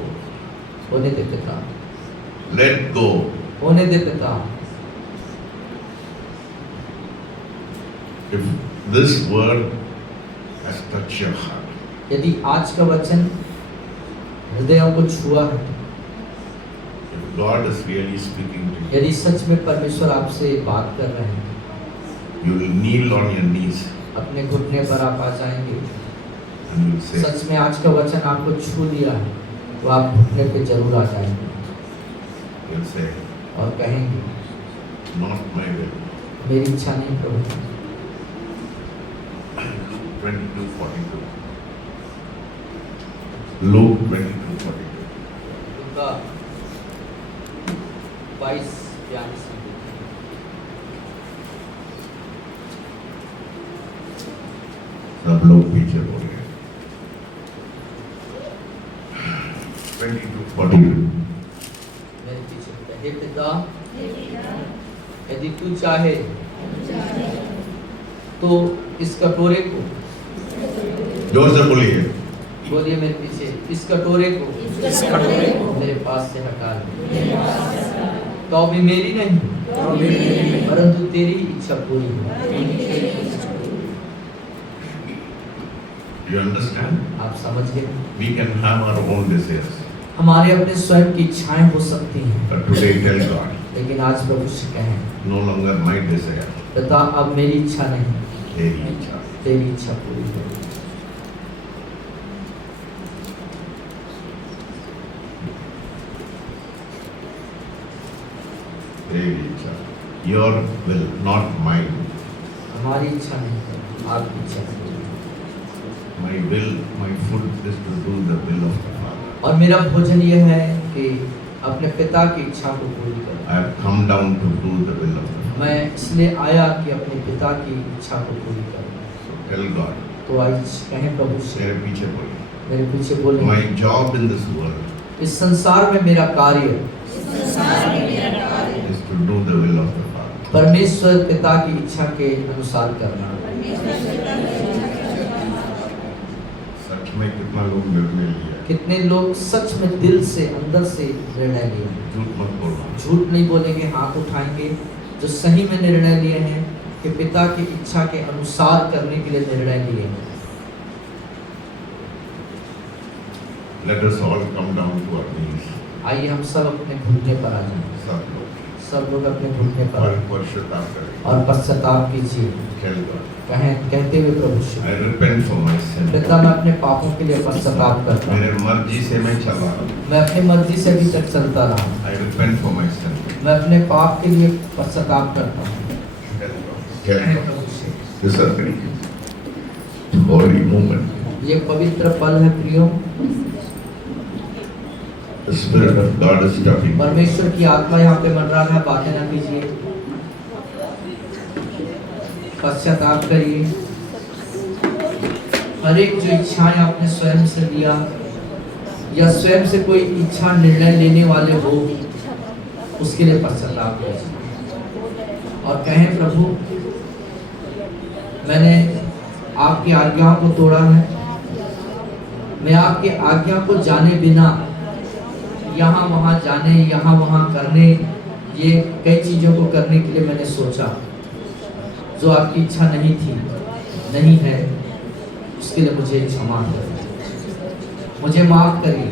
होने दे पिता, Let go. होने दे पिता। If this word has touched your heart, यदि आज का वचन हृदयों को छुआ है, if God is really speaking to you, यदि सच में परमेश्वर आपसे बात कर रहे हैं, you will kneel on your knees अपने घुटने पर आप आ जाएंगे। and you will say, सच में आज का वचन आपको छू लिया है, तो आप घुटने पे जरूर आ जाएंगे you will say, और कहेंगे, not my will. मेरी इच्छा नहीं प्रभु। Luke 22:42. Luke 22:42. उनका 22-42 सब लोग पीछे बोल गए। 22:42. मेरे पीछे, हे पिता, यदि तू चाहे तो इस कटोरे को, जोर से बोलिए। बोलिए मेरे पीछे, इस कटोरे को इस कटोरे को मेरे पास से हटा ले, तो अभी मेरी नहीं नहीं, परंतु तेरी इच्छा पूरी हो। You understand? आप समझ गए? We can have our own desires, हमारे अपने स्वयं की इच्छाएं हो सकती हैं, but today tell God, लेकिन आज प्रभु से कहें, no longer my desire, पिता अब मेरी इच्छा नहीं, तेरी इच्छा। तेरी इच्छा पूरी हो। तेरी इच्छा। Your will, not mine. हमारी इच्छा नहीं, आपकी इच्छा पूरी हो। My will, my food is to do the will of the Father. और मेरा भोजन यह है कि अपने पिता की इच्छा को पूरी करूं। I have come down to do the will of the Father. मैं इसलिए आया कि अपने पिता की इच्छा को पूरी करूं। So tell God, तो आज कहें प्रभु से, मेरे पीछे बोलिए। मेरे पीछे बोले, My job in this world इस संसार में मेरा कार्य is to do the will of the Father. परमेश्वर पिता की इच्छा के अनुसार करना। सच में कितना लोग निर्णय लिया? कितने लोग सच में दिल से अंदर से निर्णय लिए हैं? झूठ मत बोलना। झूठ नहीं बोलेंगे, हाथ उठाएंगे जो सही में निर्णय लिए हैं कि पिता की इच्छा के अनुसार करने के लिए निर्णय लिए हैं। Let us all come down to our knees. आइए हम सब अपने घुटने पर आ जाएं, सब लोग अपने घुटने पर और पश्चाताप करें। और पश्चाताप कीजिए। Tell God, कहते हुए प्रभु से, I repent for my sin. पिता मैं अपने पापों के लिए पश्चाताप करता हूँ। मेरे मर्जी से मैं चला रहा हूँ। मैं अपनी मर्जी से अभी तक चलता रहा हूँ। I repent for my sin. मैं अपने पाप के लिए पश्चाताप करता हूँ। Tell God. कहें Tell God. प्रभु से। This is a holy moment. ये पवित्र पल है प्रियो। The Spirit of God is talking. परमेश्वर की आत्मा यहाँ पे मंडरा रहा है, बातें ना कीजिए, पश्चाताप करिए। हर एक जो इच्छाएं आपने स्वयं से लिया या स्वयं से कोई इच्छा निर्णय लेने वाले हो, उसके लिए पश्चाताप कीजिए और कहें प्रभु मैंने आपकी आज्ञाओं को तोड़ा है, मैं आपकी आज्ञा को जाने बिना यहाँ वहाँ जाने, यहाँ वहाँ करने, ये कई चीज़ों को करने के लिए मैंने सोचा जो आपकी इच्छा नहीं थी, नहीं है। उसके लिए मुझे क्षमा करिए, मुझे माफ करिए।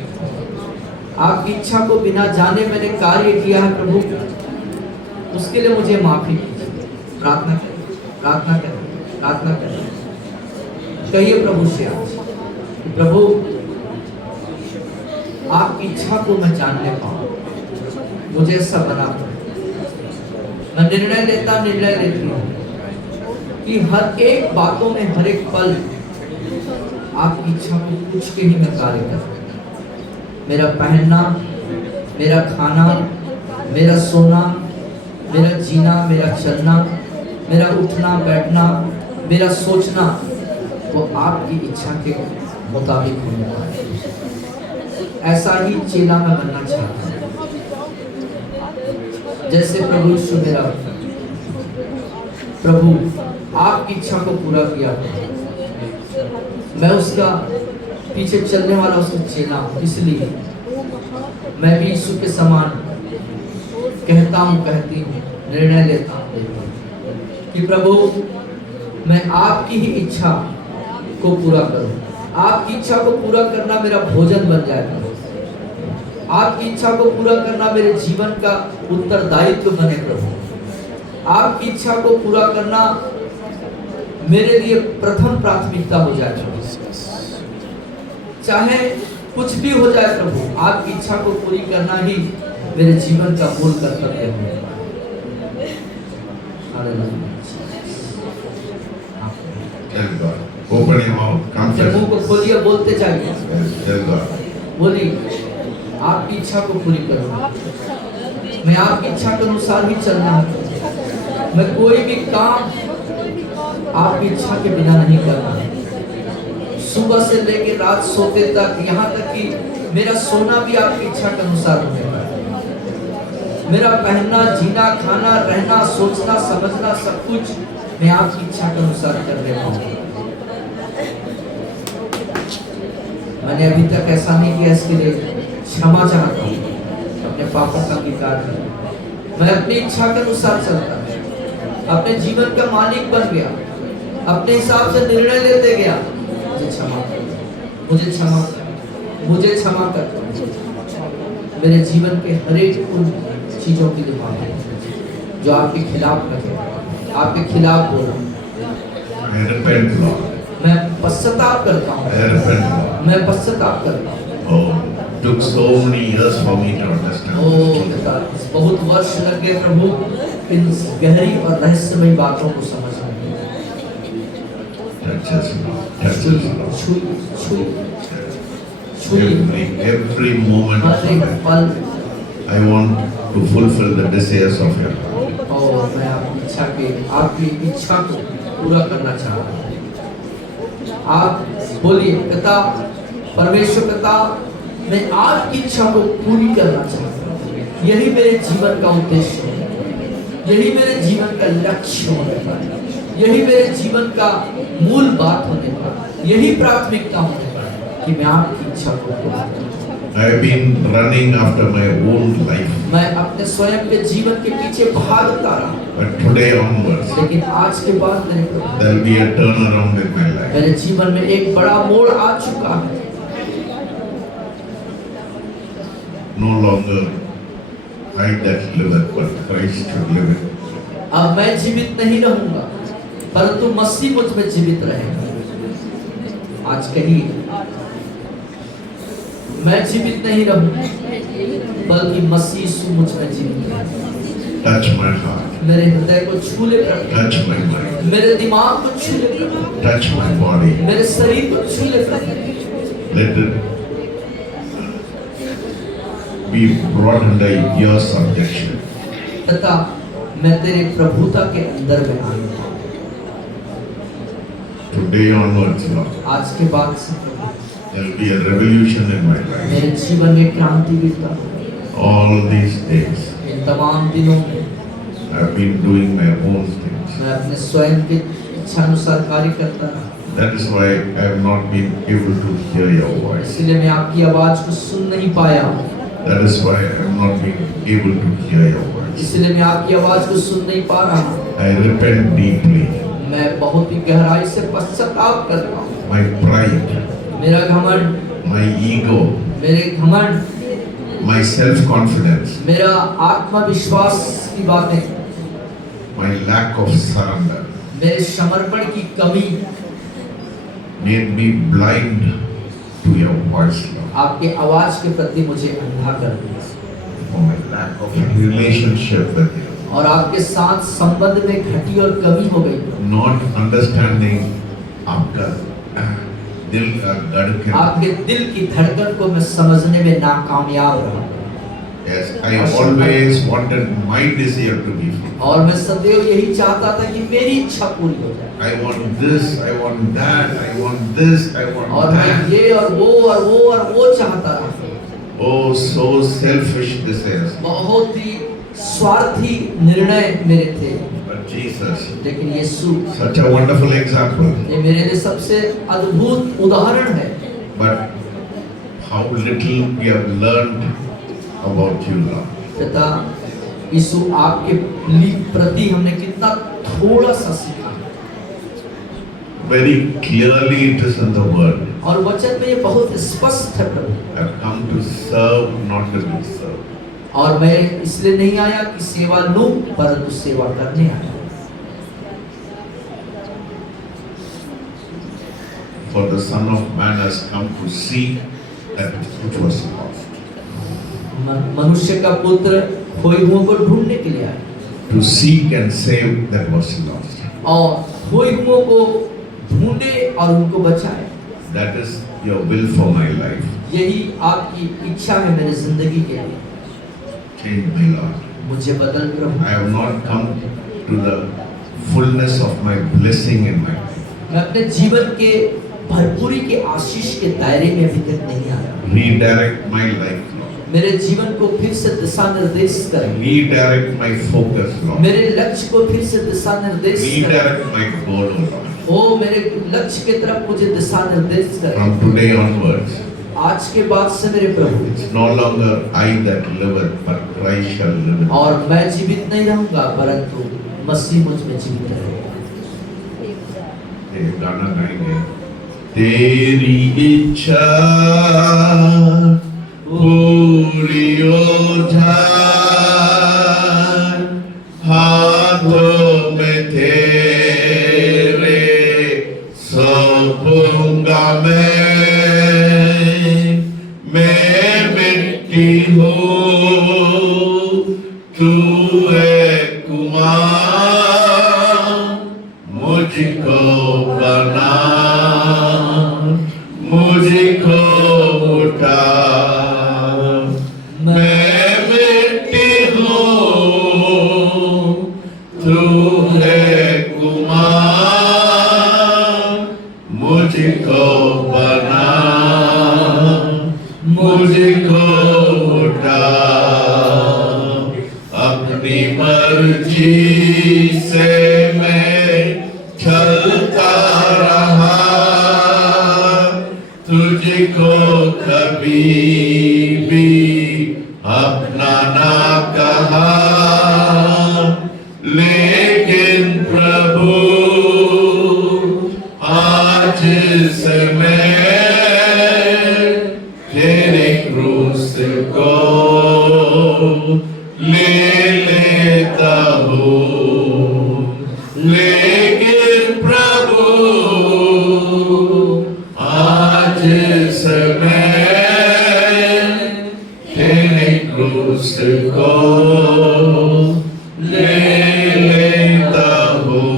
आपकी इच्छा को बिना जाने मैंने कार्य किया है प्रभु, उसके लिए मुझे माफी कीजिए। प्रार्थना करिए, प्रार्थना करिए, प्रार्थना करिए। कहिए प्रभु से आज, प्रभु आपकी इच्छा को मैं जानने पाऊँ, मुझे ऐसा बना। मैं निर्णय लेती हूँ कि हर एक बातों में, हर एक पल आपकी इच्छा को पूछ के ही मैं कार्य करूं। मेरा पहनना, मेरा खाना, मेरा सोना, मेरा जीना, मेरा चलना, मेरा उठना बैठना, मेरा सोचना, वो आपकी इच्छा के मुताबिक होने वाला है। ऐसा ही चेला मैं बनना चाहता हूँ, जैसे प्रभु यीशु मेरा प्रभु आपकी इच्छा को पूरा किया, मैं उसका पीछे चलने वाला उसका चेला हूँ। इसलिए मैं भी यीशु के समान कहता हूँ, कहती हूँ, निर्णय लेता हूँ कि प्रभु मैं आपकी ही इच्छा को पूरा करूं। आपकी इच्छा को पूरा करना मेरा भोजन बन जाएगा। आपकी इच्छा को पूरा करना मेरे जीवन का उत्तरदायित्व बने प्रभु। आपकी इच्छा को पूरा करना मेरे लिए प्रथम प्राथमिकता हो जाएगा। चाहे कुछ भी हो जाए प्रभु, आपकी इच्छा को पूरी करना ही मेरे जीवन का मूल कर्तव्य है। Tell God. Open your mouth. Confess. मुंह को खोलिए, बोलते जाइए, Tell God. बोलिए आपकी इच्छा को पूरी करूंगा। मैं आपकी इच्छा के अनुसार ही चलना है। मैं कोई भी काम आपकी इच्छा के बिना नहीं करना। सुबह से लेकर रात सोते तक, यहाँ तक कि मेरा सोना भी आपकी इच्छा के अनुसार होगा। मेरा पहनना, जीना, खाना, रहना, सोचना, समझना, सब कुछ मैं आपकी इच्छा के अनुसार कर रहा हूँ। मैंने अभी तक ऐसा नहीं किया, इसके लिए क्षमा चाहता हूँ। अपने पापों का अंगीकार करूं। मैं अपनी इच्छा के अनुसार चलता, अपने जीवन का मालिक बन गया, अपने हिसाब से निर्णय लेते गया। मुझे क्षमा कर, मुझे क्षमा कर, मुझे क्षमा कर। मेरे जीवन के हर एक उन चीजों की माफी जो आपके खिलाफ लगे, आपके खिलाफ बोला। I repent, Lord. मैं पश्चाताप करता हूँ, I repent, Lord. मैं पश्चाताप करता हूँ। Oh, took so many years for me to understand O this truth. पिता, बहुत वर्ष लग गए प्रभु इन गहरी और रहस्यमयी बातों को समझने में। Touch us, Lord. Touch us, Lord. छुई छुई छुई Every moment हर of एक my life, पल। I want to fulfill the desires of your heart. और मैं आपकी इच्छा को पूरा करना चाहता हूँ। आप बोलिए, पिता, परमेश्वर पिता, मैं आपकी इच्छा को पूरी करना चाहता हूँ। यही मेरे जीवन का उद्देश्य है, यही मेरे जीवन का लक्ष्य होने का, यही मेरे जीवन का मूल बात होने का, यही प्राथमिकता होने का कि मैं आपकी इच्छा को पूरा करूँ। I have been running after my own life, मैं अपने स्वयं के जीवन के पीछे भागता रहा, but today onwards, लेकिन आज के बाद मेरे प्रभु, there will be a turnaround in my life. मेरे जीवन में एक बड़ा मोड़ आ चुका है। No longer I that liveth, but Christ should live in me. अब मैं जीवित नहीं रहूंगा, परंतु मसीह मुझ में जीवित रहेगा। आज कहिए, मैं जीवित नहीं रहूंगा, बल्कि मसीह यीशु मुझ में जीवित रहेगा। Touch my heart, मेरे हृदय को छू ले प्रभु, touch my mind, मेरे दिमाग को छू ले प्रभु, touch my body. मेरे शरीर को छू ले प्रभु। Let it be brought under your subjection. तथा मैं तेरे प्रभुता के अंदर में आऊंगा। Today onwards, Lord, आज के बाद से there will be a revolution in my life. मेरे जीवन में क्रांति बिरता। All these days, इन तमाम दिनों में I have been doing my own things. मैं अपने स्वयं के इच्छा अनुसार कार्य करता रहा। That is why I have not been able to hear your voice. इसलिए मैं आपकी आवाज को सुन नहीं पाया, That is why I have not been able to hear your voice. इसलिए मैं आपकी आवाज को सुन नहीं पा रहा। I repent deeply. मैं बहुत ही गहराई से पश्चाताप कर रहा हूँ। My pride, मेरा घमंड, my ego, मेरे घमंड, my self-confidence, मेरा आत्मविश्वास की बातें, my lack of surrender मेरे समर्पण की कमी, made me blind to your voice, Lord. आपके आवाज के प्रति मुझे अंधा कर दिया। For my lack of relationship with you. और आपके साथ संबंध में घटी और कमी हो गई, not understanding आपका दिल का धड़कन. आपके दिल की धड़कन को मैं समझने में नाकामयाब रहा, Yes, I always wanted my desire to be fulfilled. और मैं सदैव यही चाहता था कि मेरी इच्छा पूरी हो जाए, I want this, I want that, I want this, I want और मैं that. ये और वो और वो और वो चाहता रहा। Oh, so selfish desires. बहुत ही स्वार्थी निर्णय मेरे थे, But Jesus, लेकिन यीशु such a wonderful example. ये मेरे लिए सबसे अद्भुत उदाहरण है। But how little we have learned about you, Lord. पिता यीशु आपके प्रति हमने कितना थोड़ा सा सीखा, Very clearly it is in the word. और वचन में ये बहुत स्पष्ट है प्रभु। I have come to serve, not to be served. और मैं इसलिए नहीं आया कि सेवा लूं, परंतु सेवा करने आया। For the Son of Man has come to seek that which was lost. मनुष्य का पुत्र खोए हुओं को ढूंढने के लिए आया, To seek and save that was lost. और खोए हुओं को ढूंढे और उनको बचाए। That is your will for my life. यही आपकी इच्छा है मेरी जिंदगी के लिए। Change my Lord. मुझे बदल प्रभु। I have not come to the fullness of my blessing in my life. मैं अपने जीवन के भरपूरी के आशीष के दायरे में अभी तक नहीं आया। Redirect my life, Lord. मेरे जीवन को फिर से दिशा निर्देश करें, Redirect my focus, Lord. मेरे लक्ष्य को फिर से दिशा निर्देश करें। Redirect my goal, Lord. ओ मेरे लक्ष्य की तरफ मुझे दिशा निर्देश करें। From today onwards, आज के बाद से मेरे प्रभु, it's no longer I that liveth, but Christ shall live in me. और मैं जीवित नहीं रहूंगा, परंतु मसीह मुझ में जीवित रहेगा। ये गाना गाएंगे। तेरी इच्छा पूरी हो जाए, हाथों में तेरे सौंपूंगा मैं मिट्टी हूँ, तू है कुमार, मुझको बना, मुझको उठा, मैं मिट्टी हूँ, तू है कुमार, मुझको बना, मुझको उठा, अपनी मर्जी से मैं चलता रहा, तुझको कभी भी अपना ना कहा, लेकिन प्रभु आज से मैं तेरे क्रूस को ले लेता हूँ, लेकिन प्रभु आज से मैं तेरे क्रूस को ले लेता हूँ,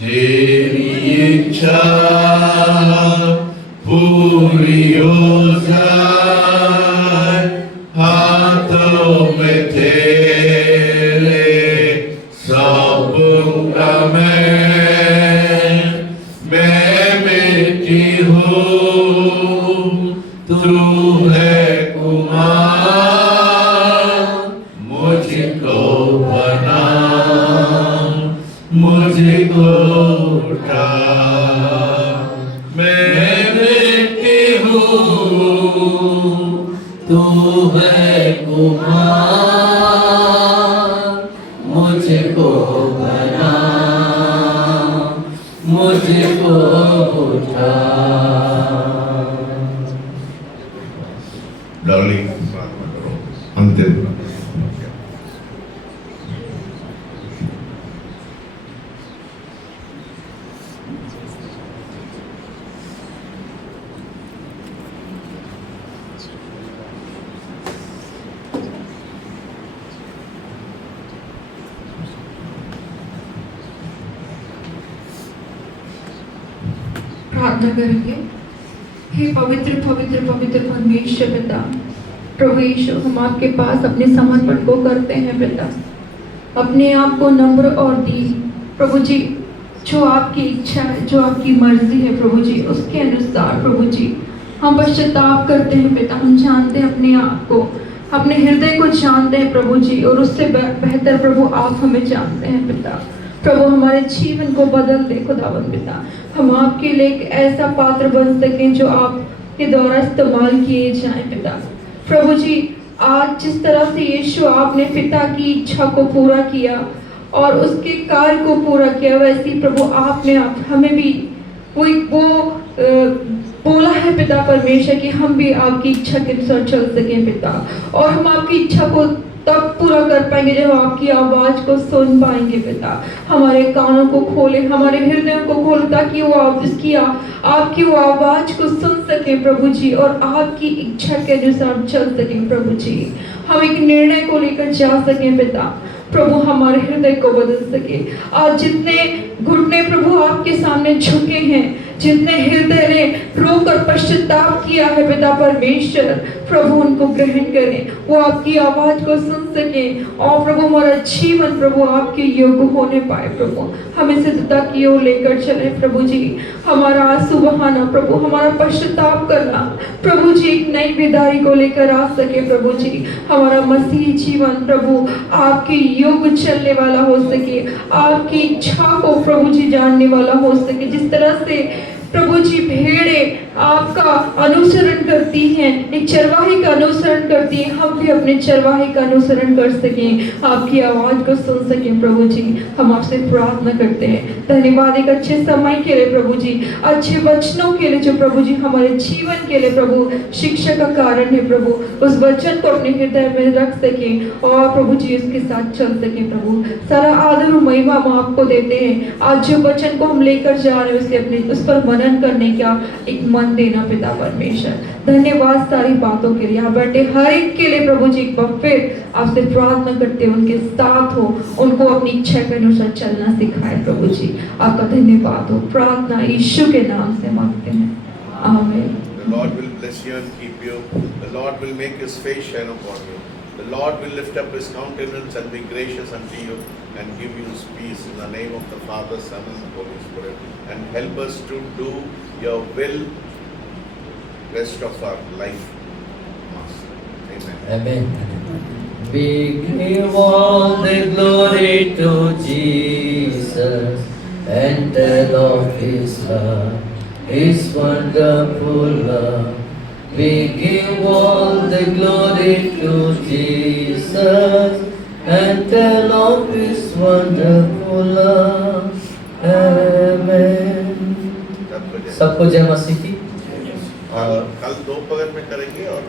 तेरी इच्छा पूरी हो जाए, हाथों में तेरे सौंपूंगा मैं मिट्टी हूँ, तू है कुमार, मुझको बना, मुझको उठा, मैं मिट्टी हूँ, तू है कुमार, मुझको बना, मुझको उठा। डार्लिंग प्रार्थना करो, अंतिम प्रार्थना। प्रार्थना करेंगे। हे पवित्र पवित्र पवित्र परमेश्वर पिता, प्रभु यीशु, हम आपके पास अपने समर्पण को करते हैं पिता, अपने आप को नम्र और दीन प्रभु जी, जो आपकी इच्छा है, जो आपकी मर्जी है प्रभु जी, उसके अनुसार प्रभु जी हम पश्चाताप करते हैं पिता। हम जानते हैं अपने आप को, अपने हृदय को जानते हैं प्रभु जी, और उससे बेहतर प्रभु आप हमें जानते हैं पिता। प्रभु हमारे जीवन को बदल दे खुदावन पिता, हम आपके लिए एक ऐसा पात्र बन सकें जो आपके द्वारा इस्तेमाल किए जाएं पिता। प्रभु जी, आज जिस तरह से यीशु आपने पिता की इच्छा को पूरा किया और उसके कार्य को पूरा किया, वैसे ही प्रभु आपने हमें भी वो बोला है पिता परमेश्वर कि हम भी आपकी इच्छा के अनुसार चल सकें पिता, और हम आपकी इच्छा को तब पूरा कर पाएंगे जब आपकी आवाज़ को सुन पाएंगे पिता। हमारे कानों को खोले, हमारे हृदयों को खोले, ताकि वो आपकी वो आवाज़ को सुन सकें प्रभु जी, और आपकी इच्छा के अनुसार चल सकें प्रभु जी। हम एक निर्णय को लेकर जा सकें पिता, प्रभु हमारे हृदय को बदल सके। आज जितने घुटने प्रभु आपके सामने झुके हैं, जितने हृदय ने रोकर पश्चाताप किया है पिता परमेश्वर, प्रभु उनको ग्रहण करें, वो आपकी आवाज को सुन सके, और प्रभु हमारा जीवन प्रभु आपके योग्य होने पाए। प्रभु हमें सिद्धता की ओर लेकर चले प्रभु जी, हमारा आंसू बहाना प्रभु, हमारा पश्चाताप करना प्रभु जी एक नई बेदारी को लेकर आ सके प्रभु जी। हमारा मसीह जीवन प्रभु आपके योग्य चलने वाला हो सके, आपकी इच्छा को प्रभु जी जानने वाला हो सके। जिस तरह से प्रभु जी भेड़ें आपका अनुसरण करती हैं, एक चरवाहे का अनुसरण करती हैं, हम भी अपने चरवाहे का अनुसरण कर सकें, आपकी आवाज़ को सुन सकें प्रभु जी। हम आपसे प्रार्थना करते हैं। धन्यवाद एक अच्छे समय के लिए प्रभु जी, अच्छे वचनों के लिए जो प्रभु जी हमारे जीवन के लिए प्रभु शिक्षा का कारण है प्रभु, उस वचन को अपने हृदय में रख सकें और प्रभु जी उसके साथ चल सकें प्रभु। सारा आदर और महिमा हम आपको देते हैं। आज जो वचन को हम लेकर जा रहे हैं उसे अपने उस पर मनन करने का एक मन देना पिता परमेश्वर। धन्यवाद सारी बातों के लिए। यहाँ बैठे हर एक के लिए प्रभु जी एक बार फिर आपसे प्रार्थना करते हैं, उनके साथ हो, उनको अपनी इच्छा के अनुसार चलना सिखाए प्रभु जी। आपका धन्यवाद हो। प्रार्थना यीशु के नाम से मांगते हैं, आमीन। The Lord will bless you and keep you. The Lord will make His face shine upon you. The Lord will lift up His countenance and be gracious unto you and give you His peace in the name of the Father, Son and the Holy Spirit, and help us to do your will rest of our life, Master. Amen. Amen. We give all the glory to Jesus and tell of His love, His wonderful love. We give all the glory to Jesus and tell of His wonderful love. Amen. सबको जय मसीह की। और कल दोपहर में करेंगे और